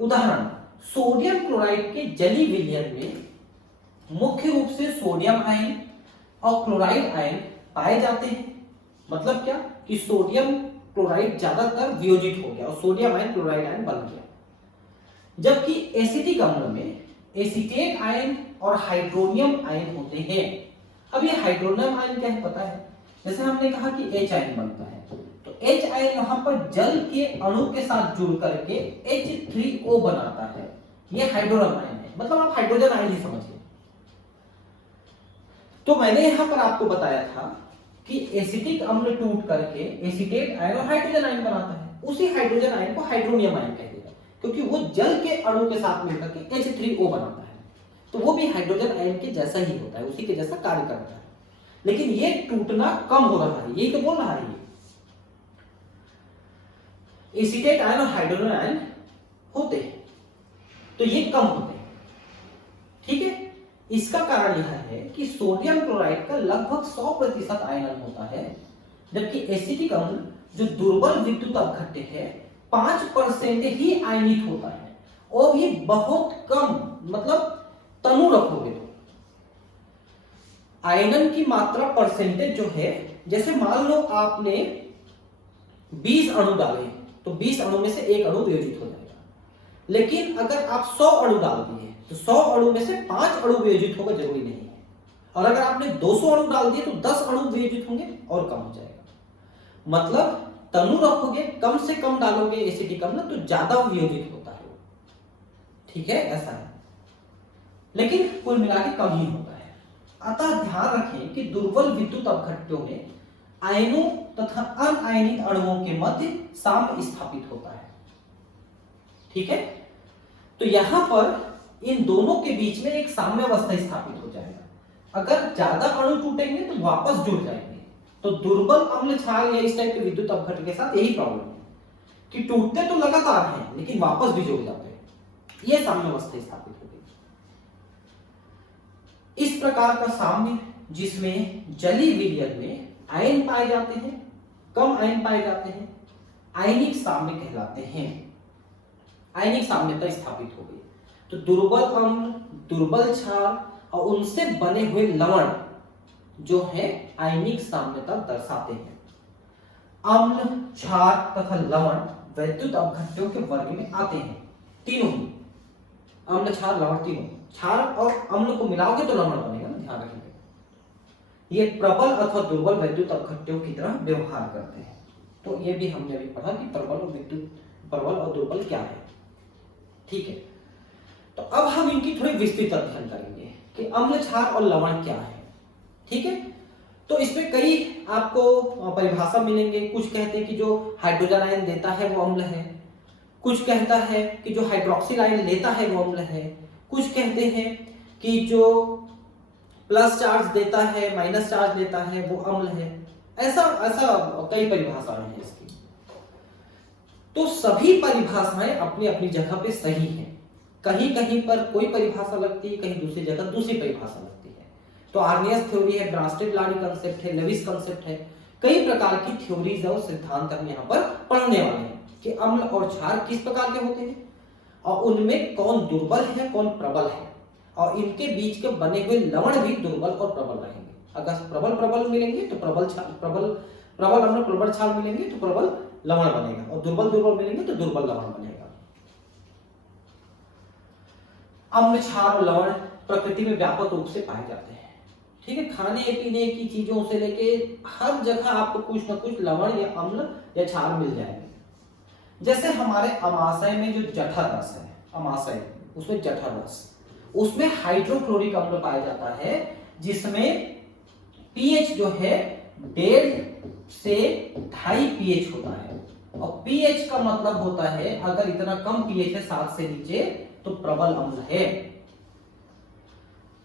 उदाहरण, सोडियम क्लोराइड के जलीय विलयन में मुख्य रूप से सोडियम आयन और क्लोराइड आयन पाए जाते हैं। मतलब क्या कि सोडियम क्लोराइड ज्यादातर वियोजित हो गया और सोडियम आयन क्लोराइड आयन बन गया। जबकि एसिटिक अम्ल में एसीटेट आयन और हाइड्रोनियम आयन होते हैं। अब ये हाइड्रोनियम आयन क्या है पता है? जैसे हमने कहा कि H आयन बनता है, तो H आयन वहां पर जल के अणु के साथ जुड़ करके H3O बनाता है। ये हाइड्रोनियम आयन है, मतलब आप हाइड्रोजन आयन ही समझिए। तो मैंने यहां पर आपको बताया था कि एसिटिक अम्ल टूट करके एसीटेट आयन और हाइड्रोजन आयन बनाता है। उसी हाइड्रोजन आयन को हाइड्रोनियम आयन कहेगा, क्योंकि वो जल के अणु के साथ मिलकर के H3O बनाता है। तो वो भी हाइड्रोजन आयन के जैसा ही होता है, उसी के जैसा कार्य करता है। लेकिन ये टूटना कम हो रहा है, यही तो बोल रहा है। ये एसीटेट आयन और हाइड्रोजन आयन होते हैं, तो ये कम होते हैं। ठीक है। इसका कारण यह है कि सोडियम क्लोराइड का लगभग 100% आयनन होता है, जबकि एसिटिक अम्ल जो दुर्बल विद्युत अपघट्य है 5% ही आयनित होता है, और ये बहुत कम, मतलब तनु रखोगे तो आयनन की मात्रा परसेंटेज जो है, जैसे मान लो आपने 20 अणु डाले तो 20 अणु में से एक अणु वियोजित हो जाएगा। लेकिन अगर आप 100 अणु डाल दिए तो 100 अणु में से 5 अणु वियोजित होगा, जरूरी नहीं है। और अगर आपने 200 अणु डाल दिए तो 10 अणु वियोजित होंगे और कम हो जाएगा। मतलब तनु रखोगे, कम से कम डालोगे एसिटिक अम्ल तो ज्यादा वियोजित होता है। ठीक है, ऐसा है। लेकिन कुल मिला के कम ही होता है। अतः ध्यान रखें कि दुर्बल विद्युत अपघट्यों में आयनों तथा अनआयनित अणुओं के मध्य साम्य स्थापित होता है। ठीक है। तो यहां पर इन दोनों के बीच में एक साम्य अवस्था स्थापित हो जाएगा। अगर ज्यादा अणु टूटेंगे तो वापस जुड़ जाएंगे। तो दुर्बल अम्ल क्षार या इस टाइप के विद्युत अपघट्य के साथ यही प्रॉब्लम है कि टूटते तो लगातार हैं लेकिन वापस भी जुड़ जाते हैं। यह साम्य अवस्था स्थापित हो गई। इस प्रकार का साम्य जिसमें जलीय विलयन में आयन पाए जाते हैं, कम आयन पाए जाते हैं, आयनिक साम्य कहलाते हैं। आयनिक साम्यता स्थापित हो गई तो दुर्बल अम्ल, दुर्बल क्षार और उनसे बने हुए लवण जो है आयनिक साम्यता दर्शाते हैं। अम्ल, क्षार तथा लवण वैद्युत अपघट्यों के वर्ग में आते हैं, तीनों ही, अम्ल, क्षार, लवण तीनों। क्षार और अम्ल को मिलाओगे तो लवण बनेगा ना, ध्यान रखेंगे। ये प्रबल अथवा दुर्बल वैद्युत अपघट्यों की तरह व्यवहार करते हैं। तो ये भी हमने अभी पढ़ा कि प्रबल और दुर्बल क्या है। ठीक है, तो अब हम इनकी थोड़ी विस्तृत अध्ययन करेंगे कि अम्ल, क्षार और लवण क्या है। ठीक है, तो इसमें कई आपको परिभाषा मिलेंगे। कुछ कहते हैं कि जो हाइड्रोजन आयन देता है वो अम्ल है, कुछ कहता है कि जो हाइड्रोक्सिल आयन लेता है वो अम्ल है, कुछ कहते हैं कि जो प्लस चार्ज देता है, माइनस चार्ज देता है वो अम्ल है। ऐसा कई परिभाषाएं हैं इसकी। तो सभी परिभाषाएं अपनी अपनी जगह पे सही हैं। कहीं कहीं पर कोई परिभाषा लगती है, कहीं दूसरी जगह दूसरी परिभाषा लगती है। तो आर्नियस थ्योरी है, ब्रांस्टेड-लाडी कंसेप्ट है, लेविस कंसेप्ट है, कई प्रकार की थ्योरीज और सिद्धांत हम यहाँ पर पढ़ने वाले हैं कि अम्ल और क्षार किस प्रकार के होते हैं और उनमें कौन दुर्बल है, कौन प्रबल है, और इनके बीच के बने हुए लवण भी दुर्बल और प्रबल रहेंगे। अगर प्रबल मिलेंगे तो प्रबल अम्ल, प्रबल क्षार मिलेंगे तो प्रबल लवण बनेगा, और दुर्बल मिलेंगे तो दुर्बल लवण बनेगा। अम्ल, क्षार और लवण प्रकृति में व्यापक रूप से पाए जाते हैं। ठीक है, खाने पीने की चीजों से लेके हर जगह आपको कुछ ना कुछ लवण या अम्ल या क्षार मिल जाएंगे। जैसे हमारे अमाशय में जो जठर रस है, अमाशय उसमें जठर रस, उसमें हाइड्रोक्लोरिक अम्ल पाया जाता है, जिसमें पीएच जो है 1.5 से 2.5 पीएच होता है। और पीएच का मतलब होता है अगर इतना कम पीएच है 7 से नीचे तो प्रबल अम्ल है।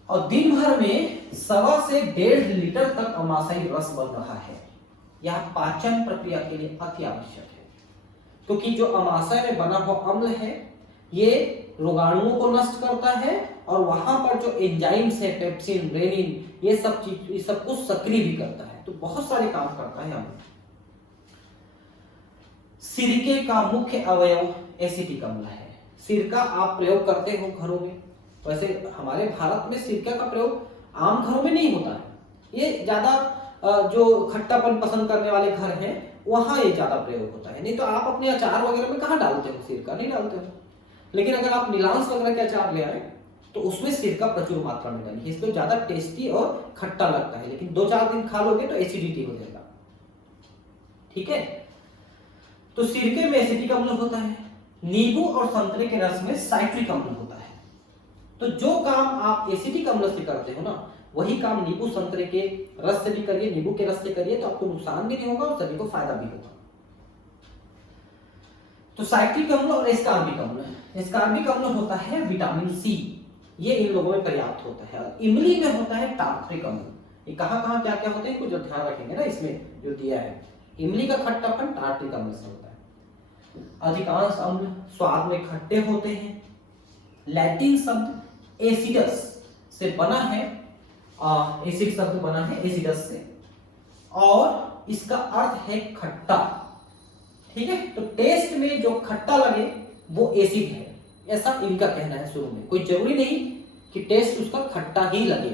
और दिन भर में 1.25 से 1.5 लीटर तक अमाशयी रस बन रहा है। यह पाचन प्रक्रिया के लिए अति आवश्यक है, क्योंकि जो अमाशय में बना हुआ अम्ल है ये रोगाणुओं को नष्ट करता है, और वहां पर जो एंजाइम्स है, पेप्सिन, रेनिन, ये सब कुछ सक्रिय भी करता है। तो बहुत सारे काम करता है अम्ल। सिरके का मुख्य अवयव एसिटिक अम्ल है। सिरका आप प्रयोग करते हो घरों में, वैसे हमारे भारत में सिरका का प्रयोग आम घरों में नहीं होता है। ये ज्यादा जो खट्टापन पसंद करने वाले घर हैं वहां ये ज्यादा प्रयोग होता है। नहीं तो आप अपने अचार वगैरह में कहाँ डालते हो सिरका? नहीं डालते हो। लेकिन अगर आप नीलांश वगैरह के अचार ले आए तो उसमें सिरका प्रचुर मात्रा में डालिए, इसको ज्यादा टेस्टी और खट्टा लगता है, लेकिन 2-4 दिन खा लोगे तो एसिडिटी हो जाएगा। ठीक है, तो सिरके में एसिटिक अम्ल होता है। नींबू और संतरे के रस में साइट्रिक अम्ल होता है। तो जो काम आप एसिटिक अम्ल से करते हो ना, वही काम नींबू संतरे के रस से भी करिए, नींबू के रस से करिए, तो आपको नुकसान भी नहीं होगा और सभी को फायदा भी होगा। तो साइट्रिक अम्ल और एस्कार्बिक अम्ल। एस्कार्बिक अम्ल होता है विटामिन सी, ये इन लोगों में पर्याप्त होता है। इमली में होता है टार्ट्रिक अम्ल। ये कहाँ क्या क्या होते हैं कुछ ध्यान रखेंगे ना, इसमें जो दिया है। इमली का खट्टापन टार्ट्रिक अम्ल से होता है। अधिकांश अम्ल स्वाद में खट्टे होते हैं। लैटिन शब्द एसिडस से बना है, एसिड शब्द बना है एसिडस से, और इसका अर्थ है खट्टा। ठीक है, तो टेस्ट में जो खट्टा लगे वो एसिड है, ऐसा इनका कहना है शुरू में। कोई जरूरी नहीं कि टेस्ट उसका खट्टा ही लगे,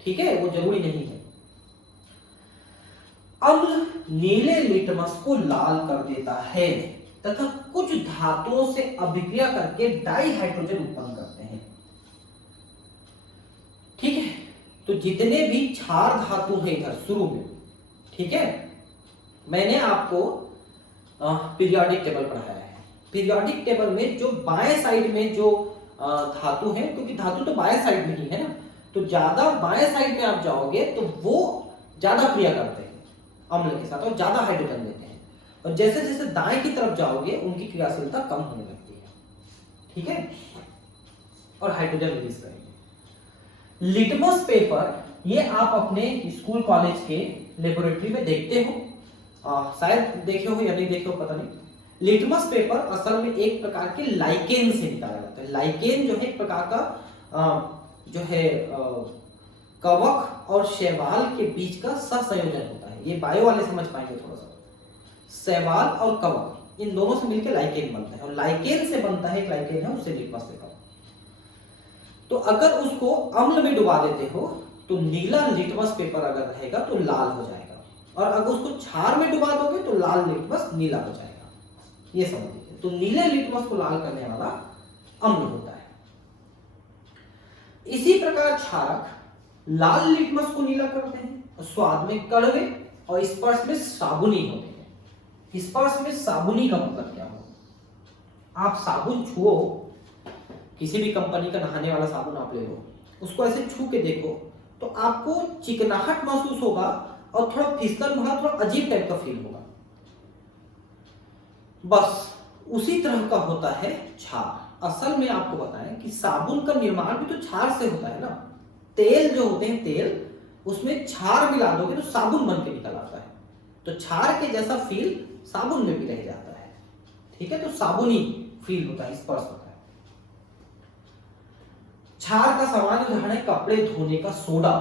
ठीक है, वो जरूरी नहीं है। अम्ल नीले लिटमस को लाल कर देता है तथा कुछ धातुओं से अभिक्रिया करके डाइहाइड्रोजन उत्पन्न करते हैं। ठीक है, तो जितने भी क्षार धातु हैं इधर शुरू में, ठीक है, मैंने आपको पीरियोडिक टेबल पढ़ाया है। पीरियोडिक टेबल में जो बाएं साइड में जो धातु है, क्योंकि धातु तो बाएं साइड में ही है ना, तो ज्यादा बाएं साइड में आप जाओगे तो वो ज्यादा क्रिया करते हैं अम्ल के साथ और ज्यादा हाइड्रोजन देते हैं, और जैसे जैसे दाएं की तरफ जाओगे उनकी क्रियाशीलता कम होने लगती है। ठीक है, और हाइड्रोजन रिलीज करेंगे। लिटमस पेपर ये आप अपने स्कूल कॉलेज के लेबोरेटरी में देखते हो, शायद देखे हो या नहीं देखे हो पता नहीं। लिटमस पेपर असल में एक प्रकार के लाइकेन से निकाला जाता है। लाइकेन जो है एक प्रकार का जो है कवक और शैवाल के बीच का सहसंयोजन होता है। ये बायो वाले समझ पाएंगे थोड़ा सा। शैवाल और कवक इन दोनों से मिलकर लाइकेन बनता है और लाइकेन से बनता है, एक लाइकेन है उससे लिटमस पेपर। तो अगर उसको अम्ल में डुबा देते हो तो नीला लिटमस पेपर अगर रहेगा तो लाल हो जाएगा, और अगर उसको क्षार में डुबा दोगे तो लाल लिटमस नीला हो जाएगा। ये समझ लीजिए। तो नीले लिटमस को लाल करने वाला अम्ल होता है। इसी प्रकार क्षारक लाल लिटमस को नीला करते हैं और स्वाद में कड़वे और स्पर्श में साबुनी होते हैं। स्पर्श में साबुनी का मतलब क्या हो? आप साबुन छुओ, किसी भी कंपनी का नहाने वाला साबुन आप ले लो, उसको ऐसे छू के देखो तो आपको चिकनाहट महसूस होगा और थोड़ा फिसलन भरा, थोड़ा अजीब टाइप का फील होगा। बस उसी तरह का होता है क्षार। असल में आपको बताएं कि साबुन का निर्माण भी तो क्षार से होता है ना। तेल जो होते हैं, तेल उसमें क्षार मिला दोगे तो साबुन बन के निकल आता है। तो क्षार के जैसा फील साबुन में भी रह जाता है। ठीक है, तो साबुनी फील होता है, स्पर्श होता है। क्षार का सामान्य उदाहरण है कपड़े धोने का सोडा।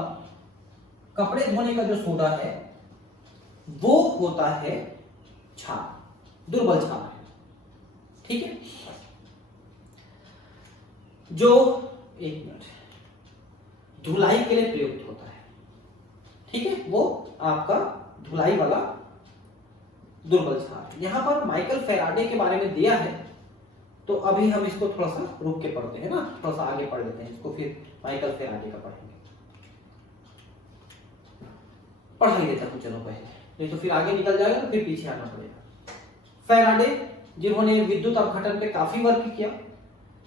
कपड़े धोने का जो सोडा है वो होता है क्षार, दुर्बल क्षार है। ठीक है, जो एक मिनट धुलाई के लिए प्रयुक्त होता है। ठीक है, वो आपका धुलाई वाला दुर्बल क्षार। यहां पर माइकल फैराडे के बारे में दिया है, तो अभी हम इसको थोड़ा सा रुक के पढ़ते हैं ना, थोड़ा सा आगे पढ़ लेते हैं इसको, फिर माइकल फैराडे का पढ़ेंगे। पढ़ा ही देता हूं चलो पहले, नहीं तो फिर आगे निकल जाएगा तो फिर पीछे आना पड़ेगा। फैराडे जिन्होंने विद्युत अपघटन पे काफी वर्क किया।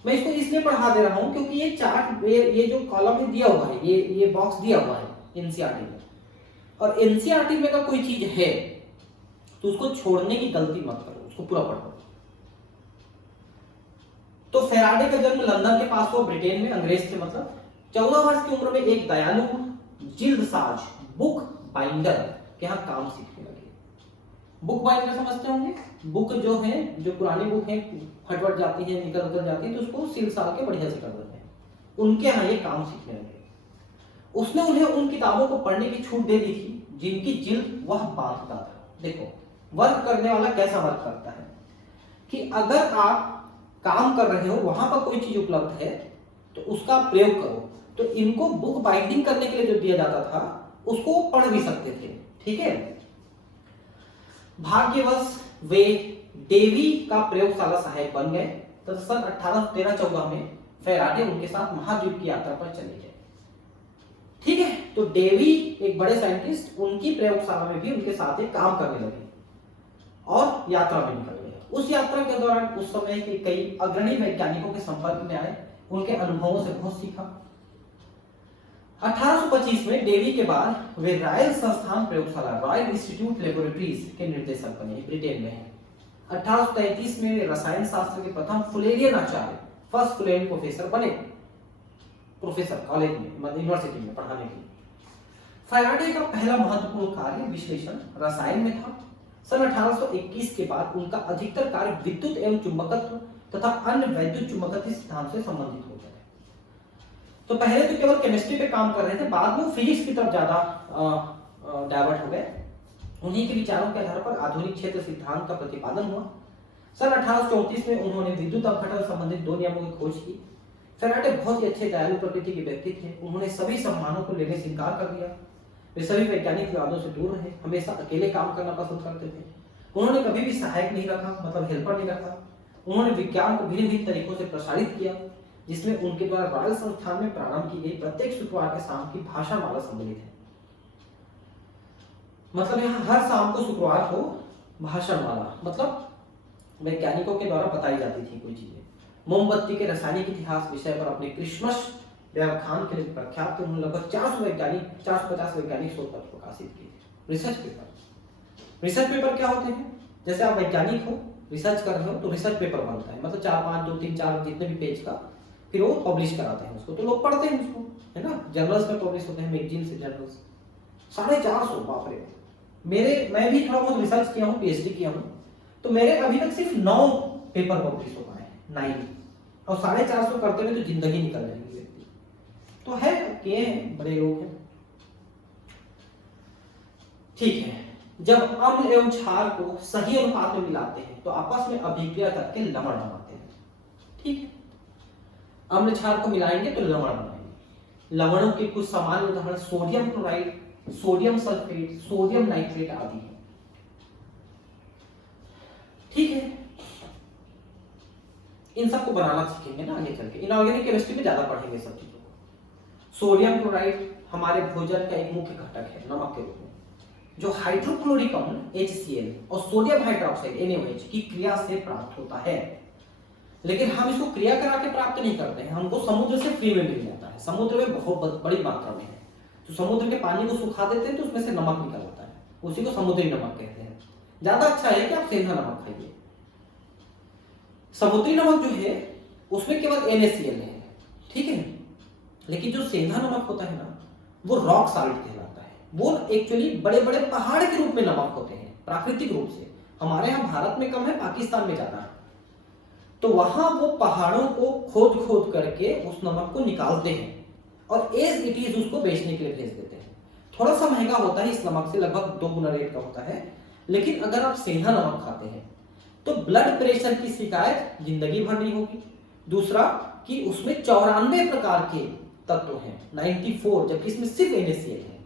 मैं इसको इसलिए पढ़ा दे रहा हूं क्योंकि ये चार्ट, ये जो कॉलम में दिया हुआ है, ये बॉक्स दिया हुआ है एनसीईआरटी में, और एनसीईआरटी में अगर कोई चीज है तो उसको छोड़ने की गलती मत करो, उसको पूरा पढ़ो। तो फैराडे का जन्म लंदन के पास हुआ, ब्रिटेन में। अंग्रेज थे मतलब। 14 वर्ष की उम्र में एक दयालु जिल्दसाज बुक बाइंडर के यहाँ काम सीखने लगे। बुक बाइंडर समझते होंगे, बुक जो है, जो पुरानी बुक है फटवट जाती है, निकल जाती है, तो उसको सिल साल के बढ़िया से कर देते हैं। उनके यहाँ ये काम सीखने लगे। उसने उन्हें उन किताबों को पढ़ने की छूट दे दी थी जिनकी जिल्द वह बांधता था। देखो वर्क करने वाला कैसा वर्क करता है कि अगर आप काम कर रहे हो, वहां पर कोई चीज उपलब्ध है तो उसका प्रयोग करो। तो इनको बुक बाइंडिंग करने के लिए जो दिया जाता था उसको पढ़ भी सकते थे। ठीक है, भाग्यवश वे डेवी का प्रयोगशाला सहायक बन गए। तो सन 1813-14 में फैराडे उनके साथ महाद्वीप की यात्रा पर चले गए। ठीक है, तो डेवी एक बड़े साइंटिस्ट, उनकी प्रयोगशाला में भी उनके साथ एक काम करने लगे और यात्रा में निकल गए। उस यात्रा के दौरान उस समय के कई अग्रणी वैज्ञानिकों के संपर्क में आए, उनके अनुभवों से बहुत सीखा। 1825 में डेवी के बाद वे रॉयल संस्थान प्रयोगशाला, रॉयल इंस्टीट्यूट लेबोरेटरीज के निर्देशक बने, ब्रिटेन में है। 1833 में वे रसायन शास्त्र के प्रथम फुलेरियन आचार्य, फर्स्ट फुलेरियन प्रोफेसर बने, प्रोफेसर कॉलेज में, यूनिवर्सिटी में पढ़ाने के लिए। फैराडे का पहला महत्वपूर्ण कार्य विश्लेषण रसायन में था। सन 1821 के बाद उनका अधिकतर कार्य विद्युत एवं चुंबकत्व तथा अन्य वैद्युत चुंबकत्व सिद्धांत से संबंधित हो गए। तो पहले तो केवल केमिस्ट्री पे काम कर रहे थे, बाद में फिजिक्स की तरफ ज्यादा डाइवर्ट हो गए। उन्हीं के विचारों के आधार पर आधुनिक क्षेत्र सिद्धांत का प्रतिपादन हुआ। सन 1834 में उन्होंने विद्युत अपघटन संबंधित 2 नियमों की खोज की। फैराडे बहुत ही अच्छे दयालु प्रकृति के व्यक्ति थे। उन्होंने सभी सम्मानों को लेने से इनकार कर दिया। वे सभी वैज्ञानिक विवादों से दूर रहे, हमेशा अकेले काम करना पसंद करते थे। उन्होंने कभी भी सहायक नहीं रखा, मतलब हेल्पर नहीं रखा। उन्होंने विज्ञान को भिन्न भिन्न तरीकों से प्रसारित किया, जिसमें उनके द्वारा रॉयल संस्थान में प्रारंभ की गई प्रत्येक शुक्रवार के शाम की भाषणमाला सम्मिलित है। मतलब यहाँ हर शाम को शुक्रवार को भाषणमाला, मतलब वैज्ञानिकों के द्वारा बताई जाती थी कोई चीजें। मोमबत्ती के रासायनिक इतिहास विषय पर अपने क्रिसमस व्याख्यान के लिए प्रख्यात थे। उन्होंने लगभग 450 वैज्ञानिक शोध पत्र प्रकाशित किए। रिसर्च पेपर, रिसर्च पेपर क्या होते हैं? जैसे आप वैज्ञानिक हो, रिसर्च कर रहे हो तो रिसर्च पेपर बनता है, मतलब 4, 5, 2, 3, 4 जितने भी पेज का, फिर वो पब्लिश कराते हैं उसको, तो लोग पढ़ते हैं उसको, है ना। जर्नल्स में पब्लिश होते हैं, मैगजीन से जर्नल्स। 450, बाप रे। मैं भी थोड़ा बहुत रिसर्च किया हूँ, पीएचडी किया हूँ, तो मेरे अभी तक सिर्फ 9 पेपर पब्लिश हो पाए, 9, और 450 करते हुए तो जिंदगी निकल जाएगी व्यक्ति। तो है, किए हैं, बड़े लोग हैं। ठीक है, जब अम्ल एवं क्षार को सही अनुपात में मिलाते हैं तो आपस में अभिक्रिया करके लवण बनाते हैं। ठीक है, अम्ल क्षार को मिलाएंगे तो लवण बनाएंगे। लवणों के कुछ सामान्य उदाहरण sodium chloride, sodium sulphate, sodium nitrate आदि है। ठीक है, इन सबको बनाना सीखेंगे ना आगे चल के, इनऑर्गेनिक केमिस्ट्री में ज्यादा पढ़ेंगे सब चीजों को। सोडियम क्लोराइड हमारे भोजन का एक मुख्य घटक है नमक के रूप में, जो हाइड्रोक्लोरिक अम्ल HCl और सोडियम हाइड्रोक्साइड NaOH की क्रिया से प्राप्त होता है। लेकिन हम इसको क्रिया करा के प्राप्त नहीं करते हैं, हमको समुद्र से फ्री में मिल जाता है। समुद्र में बहुत बड़ी मात्रा में है, तो समुद्र के पानी को सुखा देते हैं तो उसमें से नमक निकल आता है, उसी को समुद्री नमक कहते हैं। ज्यादा अच्छा है कि आप सेंधा नमक खाइए। समुद्री नमक जो है उसमें केवल NaCl है, ठीक है, लेकिन जो सेंधा नमक होता है ना वो रॉक साल्ट कहलाता है। वो एक्चुअली बड़े बड़े पहाड़ के रूप में नमक होते हैं प्राकृतिक रूप से। हमारे यहाँ भारत में कम है, पाकिस्तान में ज्यादा है। तो वहां वो पहाड़ों को खोद खोद करके उस नमक को निकालते हैं और एज इट इज उसको बेचने के लिए भेज देते हैं। थोड़ा सा महंगा होता है इस नमक से, लगभग 2 गुना रेट का होता है। लेकिन अगर आप सेंधा नमक खाते हैं तो ब्लड प्रेशर की शिकायत जिंदगी भर नहीं होगी। दूसरा कि उसमें 94 प्रकार के तत्व हैं, 94, जबकि इसमें सिर्फ NaCl है।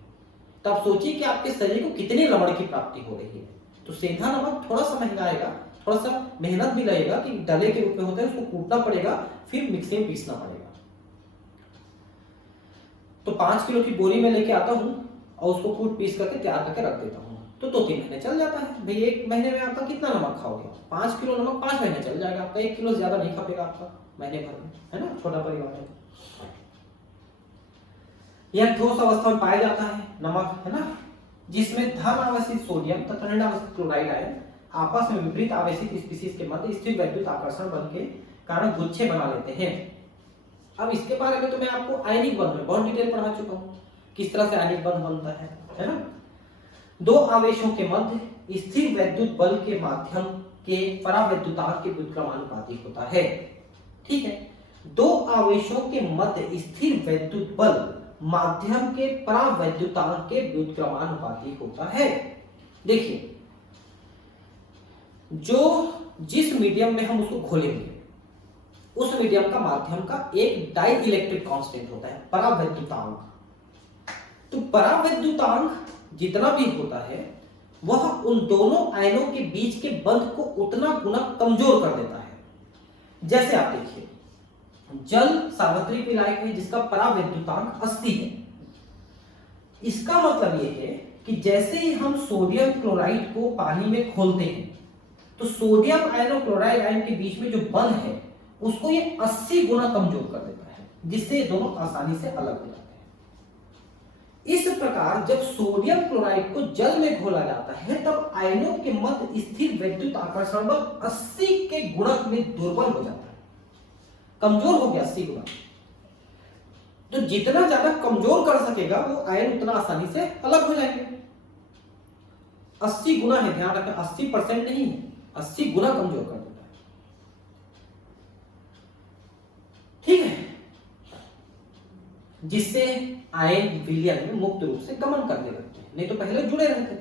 तो आप सोचिए कि आपके शरीर को कितने लवण की प्राप्ति हो रही है। तो सेंधा नमक थोड़ा सा महंगा आएगा, थोड़ा सा मेहनत भी लगेगा कि डले के रूप में होता है, उसको कूटना पड़ेगा, फिर मिक्सी में पीसना पड़ेगा। तो 5 किलो की बोरी में लेके आता हूँ और उसको कूट पीस करके तैयार करके रख देता हूँ, तो 2-3 महीने चल जाता है। भाई 1 महीने में आपका कितना नमक खाओगे? 5 किलो नमक 5 महीने चल जाएगा आपका, 1 किलो से ज्यादा नहीं खपेगा आपका महीने भर में, है ना। छोटा परिवार है। यह ठोस अवस्था में पाया जाता है नमक, है ना, जिसमें धन आवेशित सोडियम तथा ऋण आवेशित क्लोराइड आयन आपस में विपरीत आवेशित स्पीशीज के मध्य स्थिर वैद्युत आकर्षण बल के कारण गुच्छे बना लेते हैं। अब इसके बारे में तो मैं आपको आयनिक बंध में बहुत डिटेल पढ़ा चुका हूं, किस तरह से आयनिक बंध बनता है ना। 2 आवेशों के मध्य स्थिर वैद्युत बल के माध्यम के परावैद्युतांक के व्युत्क्रमानुपाती होता है। ठीक है, 2 आवेशों के मध्य स्थिर वैद्युत बल माध्यम के परावैद्युतांक के व्युत्क्रमानुपाती होता है। देखिए, जिस मीडियम में हम उसको घोलेंगे उस मीडियम का माध्यम का एक डाई इलेक्ट्रिक कांस्टेंट होता है, परावैद्युतांक। तो परावैद्युतांक जितना भी होता है वह उन दोनों आयनों के बीच के बंध को उतना गुना कमजोर कर देता है। जैसे आप देखिए, जल सार्वत्रिक विलायक है जिसका परावैद्युतांक 80 है। इसका मतलब यह है कि जैसे ही हम सोडियम क्लोराइड को पानी में खोलते हैं तो सोडियम आयन और क्लोराइड आयन के बीच में जो बंध है उसको ये 80 गुना कमजोर कर देता है, जिससे ये दोनों आसानी से अलग हो जाते हैं। इस प्रकार जब सोडियम क्लोराइड को जल में घोला जाता है तब आयनों के मध्य स्थिर वैद्युत आकर्षण बल 80 के गुणक में दुर्बल हो जाता है, कमजोर हो गया 80 गुना। तो जितना ज्यादा कमजोर कर सकेगा वो आयन उतना आसानी से अलग हो जाएंगे। 80 गुना है, ध्यान रखना, 80% नहीं है, 80 गुना कमजोर कर देता है। ठीक है, जिससे आयन विलयन में मुक्त रूप से गमन करने लगते हैं, नहीं तो पहले जुड़े रहते थे।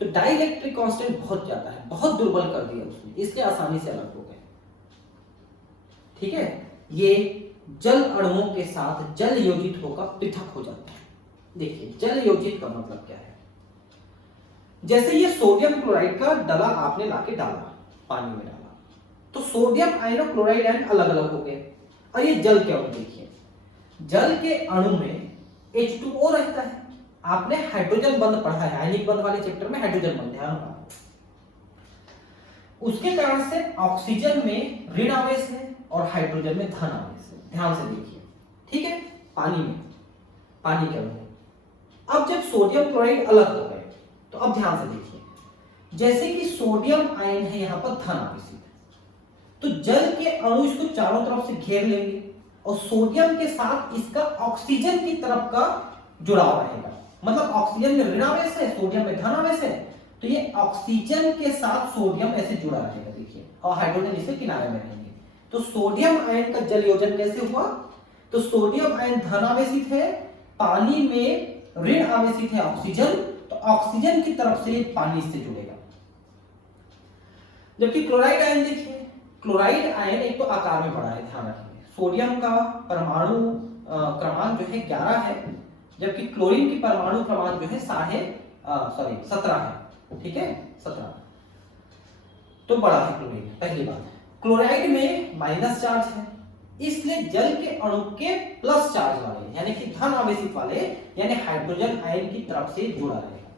तो डाइलेक्ट्रिक कांस्टेंट बहुत ज्यादा है, बहुत दुर्बल कर दिया उसने, इसलिए आसानी से अलग हो गए। ठीक है, ये जल अणुओं के साथ जल योजित होकर पृथक हो जाते हैं। देखिए, जल योजित का मतलब क्या है? जैसे ये सोडियम क्लोराइड का डला आपने लाके डाला, पानी में डाला, तो सोडियम आयन और क्लोराइड आयन अलग अलग हो गए। और ये जल के अणु देखिए, जल के अणु में H2O रहता है। आपने हाइड्रोजन बंध पढ़ा है, आयनिक बंध वाले चैप्टर में हाइड्रोजन बंध, ध्यान रखना। उसके कारण से ऑक्सीजन में ऋण आवेश है और हाइड्रोजन में धन आवेश है। ध्यान से देखिए, ठीक है, पानी में, पानी के अणु। अब जब सोडियम क्लोराइड अलग हो गए तो अब ध्यान से देखिए, जैसे कि सोडियम आयन है यहां पर धन आवेशित, तो जल के अणु इसको चारों तरफ से घेर लेंगे और सोडियम के साथ इसका ऑक्सीजन की तरफ का जुड़ाव रहेगा। मतलब ऑक्सीजन में ऋण आवेश है, सोडियम में धन आवेश है, तो ये ऑक्सीजन के साथ सोडियम ऐसे जुड़ा रहेगा, देखिए, और हाइड्रोजन इसके किनारे में रहेंगे। तो सोडियम आयन का जल योजन कैसे हुआ? तो सोडियम आयन धन आवेशित है, पानी में ऋण आवेशित है ऑक्सीजन, तो ऑक्सीजन की तरफ से पानी से जुड़ेगा। जबकि क्लोराइड आयन देखिए, क्लोराइड आयन एक तो आकार में बड़ा है, ध्यान रखिए, सोडियम का परमाणु क्रमांक जो है 11 है, जबकि क्लोरीन की परमाणु क्रमांक जो है 17 है, ठीक है 17, तो बड़ा है क्लोरीन। पहली बात, क्लोराइड में माइनस चार्ज है, इसलिए जल के अणु के प्लस चार्ज वाले यानी कि धन आवेशित वाले यानी हाइड्रोजन आयन की तरफ से जुड़ा रहेगा।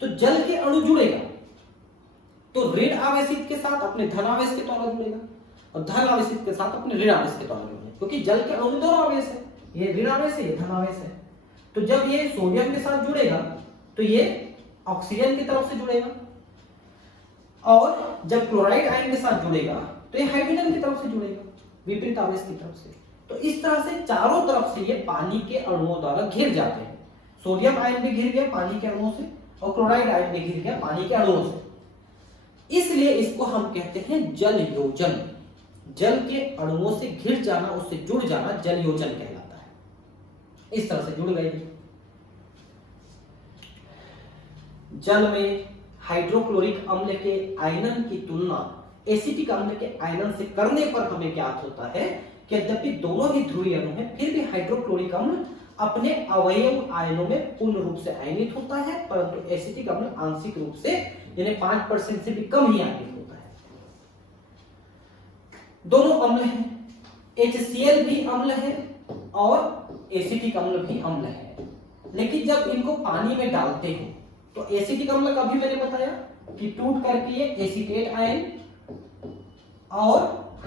तो जल के अणु जुड़ेगा तो ऋण आवेशित के साथ अपने धन आवेश के द्वारा जुड़ेगा और धन आवेशित के साथ अपने ऋण आवेश के द्वारा जुड़ेगा, क्योंकि जल के अणु में दोनों आवेश है, ये ऋण आवेश है, ये धन आवेश है। तो जब ये सोडियम के साथ जुड़ेगा तो ये ऑक्सीजन की तरफ से जुड़ेगा, और जब क्लोराइड आयन के साथ जुड़ेगा तो ये हाइड्रोजन की तरफ से जुड़ेगा, विपरीत आवेश की तरफ से। तो इस तरह से चारों तरफ से ये पानी के अणुओं द्वारा घिर जाते हैं। सोडियम आयन भी घिर गया पानी के अणुओं से और क्लोराइड आयन भी घिर गया पानी के अणुओं से, इसलिए इसको हम कहते हैं जल योजन। जल के अणुओं से घिर जाना, उससे जुड़ जाना जल योजन कहलाता है। इस तरह से जुड़ गए। जल में हाइड्रोक्लोरिक अम्ल के आयनन की तुलना एसिटिक अम्ल के आयनन से करने पर हमें ज्ञात होता है कि यद्यपि दोनों ही ध्रुवीय अणु हैं, फिर भी हाइड्रोक्लोरिक अम्ल अपने अवयव आयनों में पूर्ण रूप से आयनित होता है, परंतु एसिटिक अम्ल आंशिक रूप से यानी 5% से भी कम ही आयनित होता है। दोनों अम्ल हैं, HCl भी अम्ल है और एसिटिक अम्ल भी अम्ल है, लेकिन जब इनको पानी में डालते हो तो एसिटिक अम्ल का भी मैंने बताया कि टूट करके ये एसीटेट आयन और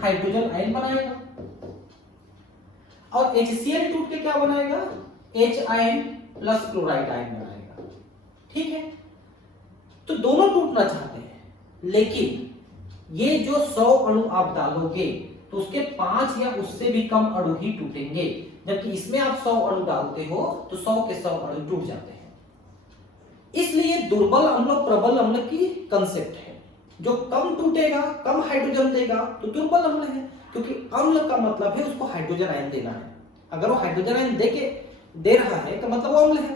हाइड्रोजन आयन बनाएगा, और HCl टूट के क्या बनाएगा, H ion plus chloride ion बनाएगा, ठीक है। तो दोनों टूटना चाहते हैं, लेकिन ये जो 100 अणु आप डालोगे तो उसके 5 या उससे भी कम अणु ही टूटेंगे, जबकि इसमें आप 100 अणु डालते हो तो 100 के 100 अणु टूट जाते हैं। इसलिए दुर्बल अम्ल प्रबल अम्ल की कंसेप्ट है, जो कम टूटेगा कम हाइड्रोजन देगा तो दुर्बल अम्ल है, क्योंकि अम्ल का मतलब है उसको हाइड्रोजन आयन देना है। अगर वो हाइड्रोजन आयन दे रहा है तो मतलब वो अम्ल है।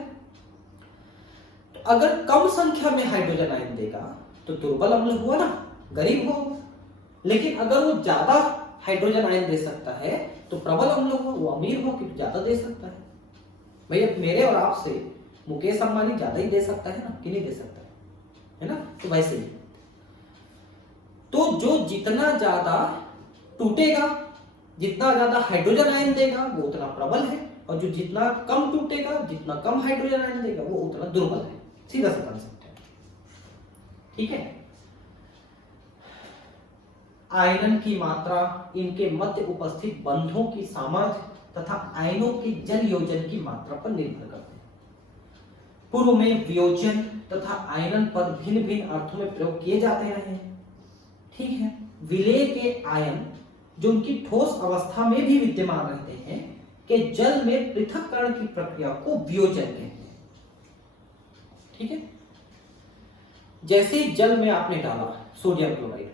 तो अगर कम संख्या में हाइड्रोजन आयन देगा तो दुर्बल अम्ल हुआ ना, गरीब हो। लेकिन अगर वो ज्यादा हाइड्रोजन आयन दे सकता है तो प्रबल अम्ल हुआ, वो अमीर हो क्योंकि ज्यादा दे सकता है। भैया मेरे और आपसे मुकेश अंबानी ज्यादा ही दे सकता है ना, कि नहीं दे सकता है ना, तो वैसे ही। तो जो जितना ज्यादा टूटेगा, जितना ज्यादा हाइड्रोजन आयन देगा वो उतना प्रबल है, और जो जितना कम टूटेगा, जितना कम हाइड्रोजन आयन देगा वो उतना दुर्बल है। सीधा सा कंसेप्ट है, ठीक है। आयनन की मात्रा, इनके मध्य उपस्थित बंधों की सामर्थ्य तथा आयनों के जल योजन की मात्रा पर निर्भर करते हैं। पूर्व में वियोजन तथा आयनन पद भिन्न भिन्न अर्थों में प्रयोग किए जाते रहे हैं, ठीक है। विलेय के आयन जो उनकी ठोस अवस्था में भी विद्यमान रहते हैं कि जल में पृथक्करण की प्रक्रिया को वियोजन कहते हैं, ठीक है। जैसे जल में आपने डाला सोडियम क्लोराइड को,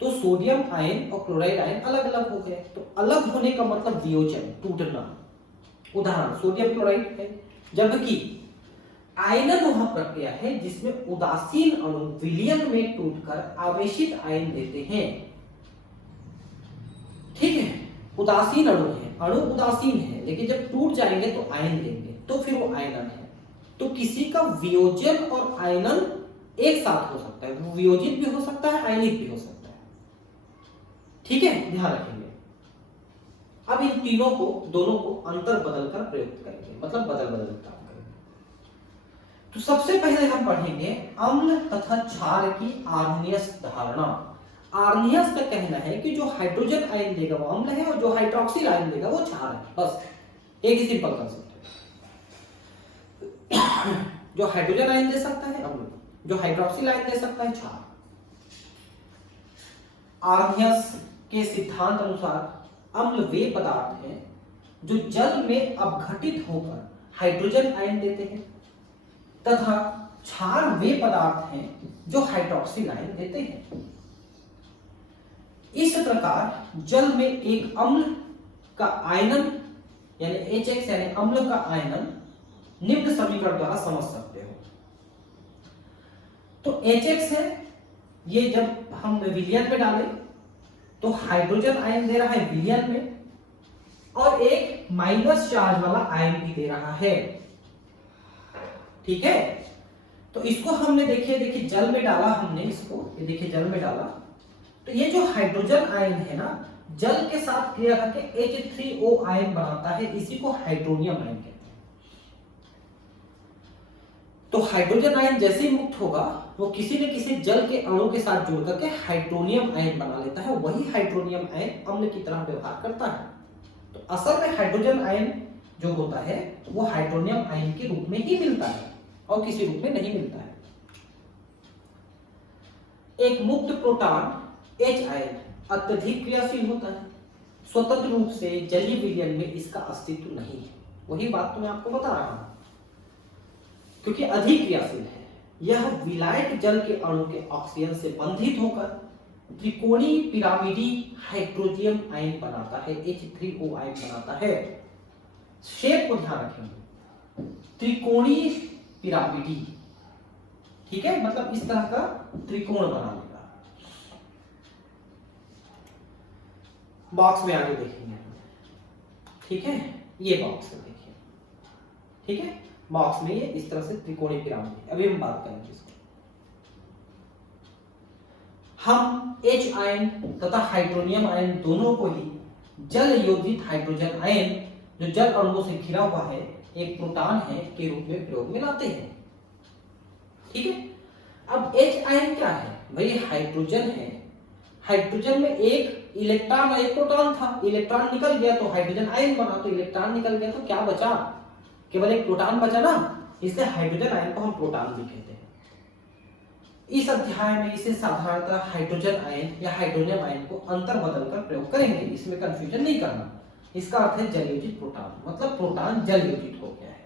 तो सोडियम आयन और क्लोराइड आयन अलग अलग हो गए, तो अलग होने का मतलब वियोजन, टूटना। उदाहरण सोडियम क्लोराइड है, जबकि आयनन वह प्रक्रिया है जिसमें उदासीन अणु विलयन में टूटकर आवेशित आयन देते हैं, ठीक है। उदासीन अणु है, अणु उदासीन है, लेकिन जब टूट जाएंगे तो आयन देंगे, तो फिर वो आयनन है। तो किसी का वियोजन और आयनन एक साथ हो सकता है, वो वियोजित भी हो सकता है, आयनित भी हो सकता है, ठीक है, ध्यान रखेंगे। अब इन तीनों को, दोनों को अंतर बदल कर प्रयोग करेंगे, मतलब बदल बदल काम करेंगे। तो सबसे पहले हम पढ़ेंगे अम्ल तथा क्षार की आर्नियस धारणा। आर्नियस का कहना है कि जो हाइड्रोजन आयन देगा वो अम्ल है और जो हाइड्रोक्सिल आयन देगा वो क्षार है, बस एक ही सिंपल कंसेप्ट है। जो हाइड्रोजन आयन दे सकता है अम्ल, जो हाइड्रोक्सिल आयन दे सकता है क्षार। आर्नियस के सिद्धांत अनुसार अम्ल वे पदार्थ हैं जो जल में अपघटित होकर हाइड्रोजन आयन देते हैं, तथा क्षार वे पदार्थ हैं जो हाइड्रोक्सिल आयन देते हैं। इस प्रकार जल में एक अम्ल का आयनन यानी HX यानी अम्ल का आयनन निम्न समीकरण द्वारा समझ सकते हो। तो HX है, ये जब हम विलयन में डालें तो हाइड्रोजन आयन दे रहा है विलयन में, और एक माइनस चार्ज वाला आयन भी दे रहा है। ठीक है, तो इसको हमने देखिए जल में डाला हमने इसको, ये देखिए जल में डाला, तो ये जो हाइड्रोजन आयन है ना, जल के साथ क्रिया करके H3O आयन बनाता है, इसी को हाइड्रोनियम आयन कहते हैं। तो हाइड्रोजन आयन जैसे ही मुक्त होगा वो किसी न किसी जल के अणु के साथ जुड़ करके हाइड्रोनियम आयन बना लेता है, वही हाइड्रोनियम आयन अम्ल की तरह व्यवहार करता है। तो असल में हाइड्रोजन आयन जो होता है वो हाइड्रोनियम आयन के रूप में ही मिलता है और किसी रूप में नहीं मिलता है। एक मुक्त प्रोटॉन H आयन अत्यधिक क्रियाशील होता है, स्वतंत्र रूप से जलीय विलयन में इसका अस्तित्व नहीं है। वही बात तो मैं आपको बता रहा हूं, क्योंकि अधिक क्रियाशील है। यह विलायक जल के अणु के ऑक्सीजन से बंधित होकर त्रिकोणीय पिरामिडी हाइड्रोनियम आयन बनाता है, H3O आयन बनाता है। शेप को ध्यान रखेंगे, त्रिकोणीय पिरामिडी, ठीक है, मतलब इस तरह का त्रिकोण बना लेगा। बॉक्स में आगे देखेंगे, ठीक है, ये बॉक्स में देखिए, ठीक है, बॉक्स में ये इस तरह से त्रिकोणीय पिरामिड। अभी हम बात करेंगे इसको। हम H आयन तथा हाइड्रोनियम आयन दोनों को ही जल योजित हाइड्रोजन आयन जो जल अणुओं से घिरा हुआ है, एक प्रोटॉन है, के रूप में प्रयोग में लाते हैं। ठीक है, अब H आयन क्या है भाई? हाइड्रोजन है। हाइड्रोजन में एक इलेक्ट्रॉन और एक प्रोटॉन था, इलेक्ट्रॉन निकल गया तो हाइड्रोजन आयन बना, तो इलेक्ट्रॉन निकल गया तो क्या बचा? केवल एक प्रोटॉन बचा ना, इसलिए हाइड्रोजन आयन को हम प्रोटॉन भी कहते हैं। इस अध्याय में इसे साधारणतः हाइड्रोजन आयन या हाइड्रोनियम आयन को अंतर बदलकर प्रयोग करेंगे, इसमें कंफ्यूजन नहीं करना। इसका अर्थ है जल योजित प्रोटॉन, मतलब प्रोटॉन जल योजित हो गया है।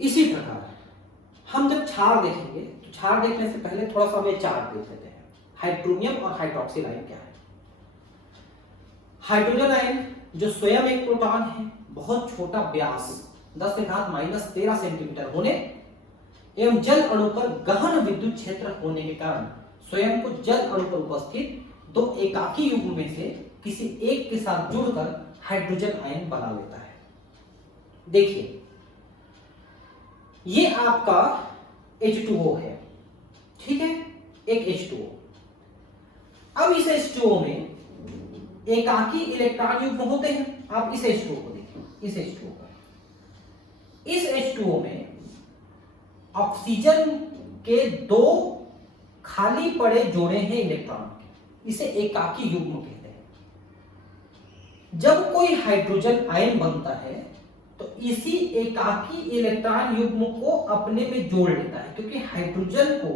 इसी प्रकार हम जब क्षार देखेंगे तो क्षार देखने से पहले थोड़ा सा हमें चार्ट देख लेते हैं। हाइड्रोनियम और हाइड्रोक्सिल आयन क्या है? हाइड्रोजन आयन जो स्वयं एक प्रोटॉन है, बहुत छोटा व्यास 10⁻⁻13 सेंटीमीटर होने एवं जल अणु पर गहन विद्युत क्षेत्र होने के कारण स्वयं को जल अणु पर उपस्थित दो एकाकी युग्म में से किसी एक के साथ जुड़कर हाइड्रोजन आयन बना लेता है। देखिए, ये आपका H2O है, ठीक है, एक H2O। अब इस H2O में एकाकी इलेक्ट्रॉन युग्म होते हैं। आप इस H2O को देखिए, इस H2O को, इस H2O में ऑक्सीजन के दो खाली पड़े जोड़े हैं इलेक्ट्रॉन के, इसे एकाकी युग्म कहते हैं। जब कोई हाइड्रोजन आयन बनता है तो इसी एकाकी इलेक्ट्रॉन युग्म को अपने में जोड़ लेता है, क्योंकि हाइड्रोजन को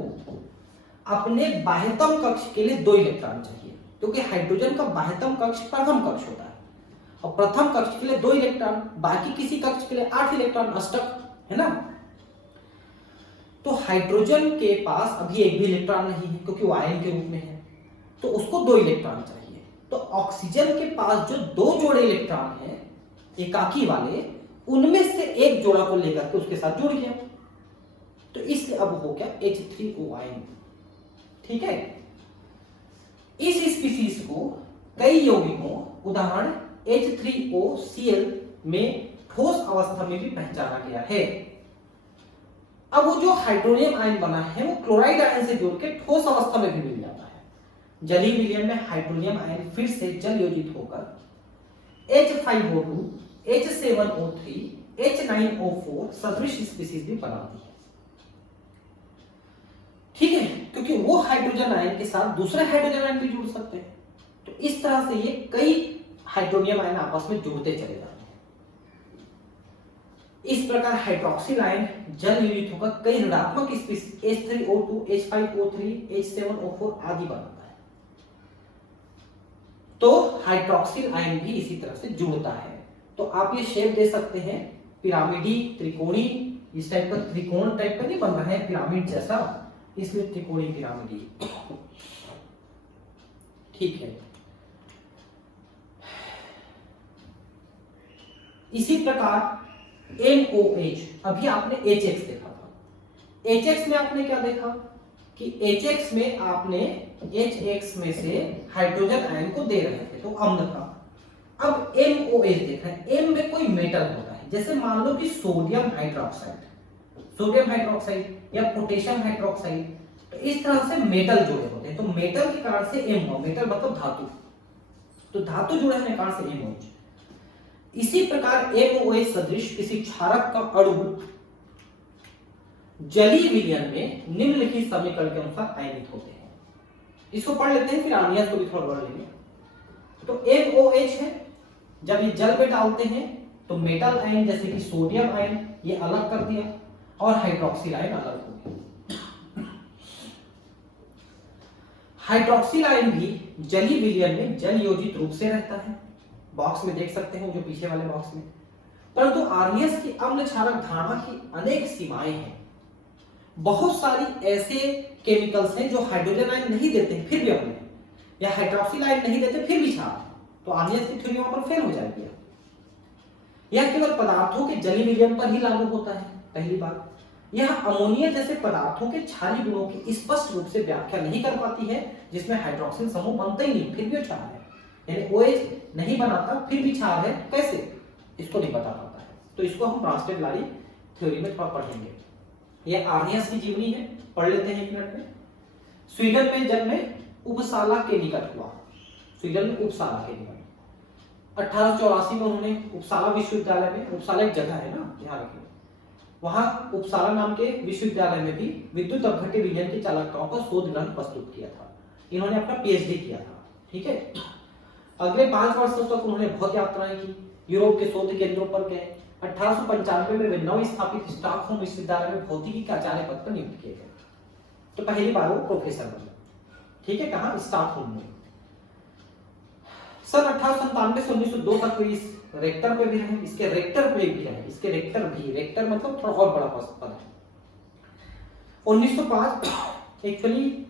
अपने बाह्यतम कक्ष के लिए 2 इलेक्ट्रॉन चाहिए, क्योंकि हाइड्रोजन का बाह्यतम कक्ष प्रथम कक्ष होता है और प्रथम कक्ष के लिए 2 इलेक्ट्रॉन, बाकी किसी कक्ष के लिए 8 इलेक्ट्रॉन, अष्टक है ना। तो हाइड्रोजन के पास अभी एक भी इलेक्ट्रॉन नहीं है, क्योंकि वो आयन के रूप में है, तो उसको 2 इलेक्ट्रॉन चाहिए। तो ऑक्सीजन के पास जो 2 जोड़े इलेक्ट्रॉन हैं एकाकी वाले, उनमें से एक जोड़ा को लेकर के उसके साथ जुड़ गया, तो इसलिए अब हो गया H3O आयन। ठीक है, इस स्पीशीज को कई यौगिकों, उदाहरण H3OCl में ठोस अवस्था में भी पहचाना गया है। अब वो जो हाइड्रोनियम आयन बना है वो क्लोराइड आयन से जुड़ के ठोस अवस्था में भी मिल जाता है। जलीय विलयन में हाइड्रोनियम आयन फिर से जल योजित होकर H5O2, H7O3, H9O4 सदृश स्पीशीज भी बनाती है। ठीक है, क्योंकि वो हाइड्रोजन आयन के साथ दूसरे हाइड्रोजन आयन भी जुड़ सकते हैं, तो इस तरह से ये कई हाइड्रोनियम आयन आपस में जुड़ते चले जाते हैं। इस प्रकार हाइड्रोक्सिल आयन जल योजित होकर कई ऋणात्मक स्पीशीज H3O2, H5O3, H7O4 आदि बनाता है। तो हाइड्रोक्सिल आयन भी इसी तरह से जुड़ता है। तो आप ये शेप दे सकते हैं पिरामिडी, त्रिकोणी, इस टाइप का त्रिकोण टाइप का नहीं बन रहा है पिरामिड जैसा, इसलिए त्रिकोणी पिरामिडी। ठीक है, इसी प्रकार NOH, अभी आपने HX देखा था, HX में आपने क्या देखा कि HX में आपने HX में से हाइड्रोजन आयन को दे रहे थे तो अम्ल था। अब MOH देख रहे हैं, M में कोई मेटल होता है, जैसे मान लो कि सोडियम हाइड्रोक्साइड या पोटेशियम हाइड्रोक्साइड, तो इस तरह से मेटल जुड़े होते हैं, तो मेटल के कारण से M हुआ, मेटल मतलब धातु, तो धातु जुड़े होने के कारण से MOH। इसी प्रकार MOH सदृश किसी क्षारक का अणु जलीय विलयन में निम्नलिखित समीकरण के अनुसार आयनित होते हैं। इसको पढ़ लेते हैं, फिर आनियस को भी थोड़ा पढ़ लेंगे। तो MOH है, जब ये जल में डालते हैं तो मेटल आयन जैसे कि सोडियम आयन ये अलग कर दिया और हाइड्रोक्सिल आयन अलग हो गया। हाइड्रोक्सिल आयन भी जलीय विलयन में जल योजित रूप से रहता है, बॉक्स में देख सकते हैं जो पीछे वाले बॉक्स में। परंतु आर्नियस की अम्ल क्षारक धारणा की अनेक सीमाएं हैं। बहुत सारी ऐसे केमिकल्स हैं जो हाइड्रोजन आयन नहीं देते फिर भी अम्ल, या हाइड्रोक्सिल आयन नहीं देते फिर भी क्षार, तो आर्नियस की थ्योरी वहां पर फेल हो जाएगी। यह केवल पदार्थों के जलीय विलयन पर ही लागू होता है। पहली बात, यह अमोनिया जैसे पदार्थों के क्षारीय गुणों की स्पष्ट रूप से व्याख्या नहीं कर पाती है, जिसमें हाइड्रोक्सिल समूह बनता ही नहीं फिर भी क्षार है, यानी OH नहीं बनाता फिर भी क्षार है, कैसे, इसको नहीं बता पाता है। तो इसको हम ब्रांस्टेड-लारी थ्योरी में थोड़ा पढ़ेंगे। यह आर्नियस की जीवनी है, पढ़ लेते हैं एक मिनट में। स्वीडन में जन्मे, उपसाला के निकट हुआ, स्वीडन में उपसाला के निकट। 1884 में उन्होंने उपसाला विश्वविद्यालय में, उपसाला एक जगह है ना, ध्यान रखिए, वहां उपसाला नाम के विश्वविद्यालय में भी विद्युत अपघट्य विलयन की चालकताओं पर शोध ग्रंथ प्रस्तुत किया था। इन्होंने अपना PhD किया था, ठीक है। अगले 5 वर्षों तक उन्होंने बहुत यात्राएं की, यूरोप के शोध केंद्रों पर गए। 1895 में वे नव स्थापित स्टॉकहोम विश्वविद्यालय में भौतिकी के आचार्य पद पर नियुक्त किए गए। तो पहली बार वो प्रोफेसर बने, ठीक है, कहां, स्टॉकहोम में। सन 1897 से 1902 तक इस रेक्टर पे भी रहे, इसके रेक्टर पे भी रहे, इसके रेक्टर मतलब थोड़ा और बड़ा पद है। 1905 एक्चुअली,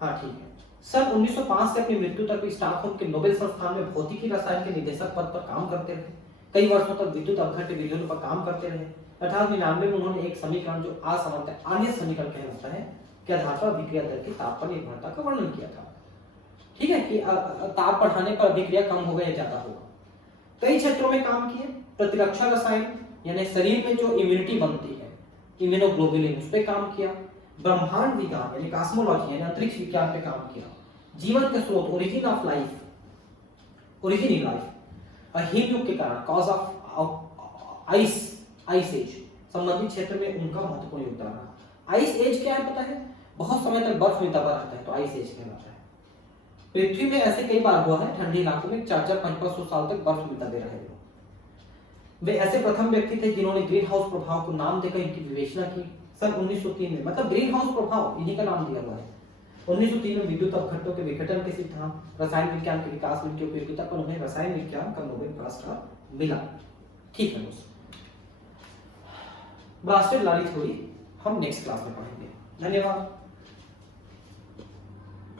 हाँ ठीक है, सन 1905 से अपनी मृत्यु तक स्टॉकहोम के नोबेल संस्थान में भौतिकी रसायन के निदेशक पद पर काम करते रहे। कई वर्षों तक विद्युत अपघट्य विलयन पर काम करते रहे। 1899 में उन्होंने एक समीकरण जो असमानता आर्नियस समीकरण कहलाता है के आधार पर अभिक्रिया दर की ताप पर निर्भरता का वर्णन किया था, ठीक है, कि ताप बढ़ाने पर अभिक्रिया कम होगा या ज्यादा होगा। कई क्षेत्रों में काम किए, प्रतिरक्षा रसायन यानी शरीर में जो इम्यूनिटी बनती है, इम्यूनोग्लोबुलिन, उस पर काम किया। ब्रह्मांड विज्ञान यानी कॉस्मोलॉजी यानी अंतरिक्ष विज्ञान पे काम किया। जीवन के स्रोत, origin of life, origin in life, him युग के कारण, कॉज ऑफ आइस एज संबंधित क्षेत्र में उनका महत्वपूर्ण योगदान रहा। आइस एज क्या है पता है, बहुत समय तक बर्फ में दबा रहता है, तो आइस एज कहलाता है। पृथ्वी में ऐसे कई बार हुआ है, ठंडी इलाकों में 400-500 साल तक बर्फ में दबे रहे। वे ऐसे प्रथम व्यक्ति थे जिन्होंने ग्रीन हाउस प्रभाव को नाम देकर इनकी विवेचना की। सन 1903 में, मतलब ग्रीन हाउस प्रभाव इन्हीं का नाम दिया हुआ है। 1903 में विद्युत अपघट्टों के विघटन के सिद्धांत, रसायन विज्ञान के विकास में इनकी उपयोगिता पर उन्हें रसायन विज्ञान का नोबेल पुरस्कार मिला। ठीक है दोस्तों, ब्रांस्टेड-लारी थ्योरी हम नेक्स्ट क्लास में पढ़ेंगे। धन्यवाद।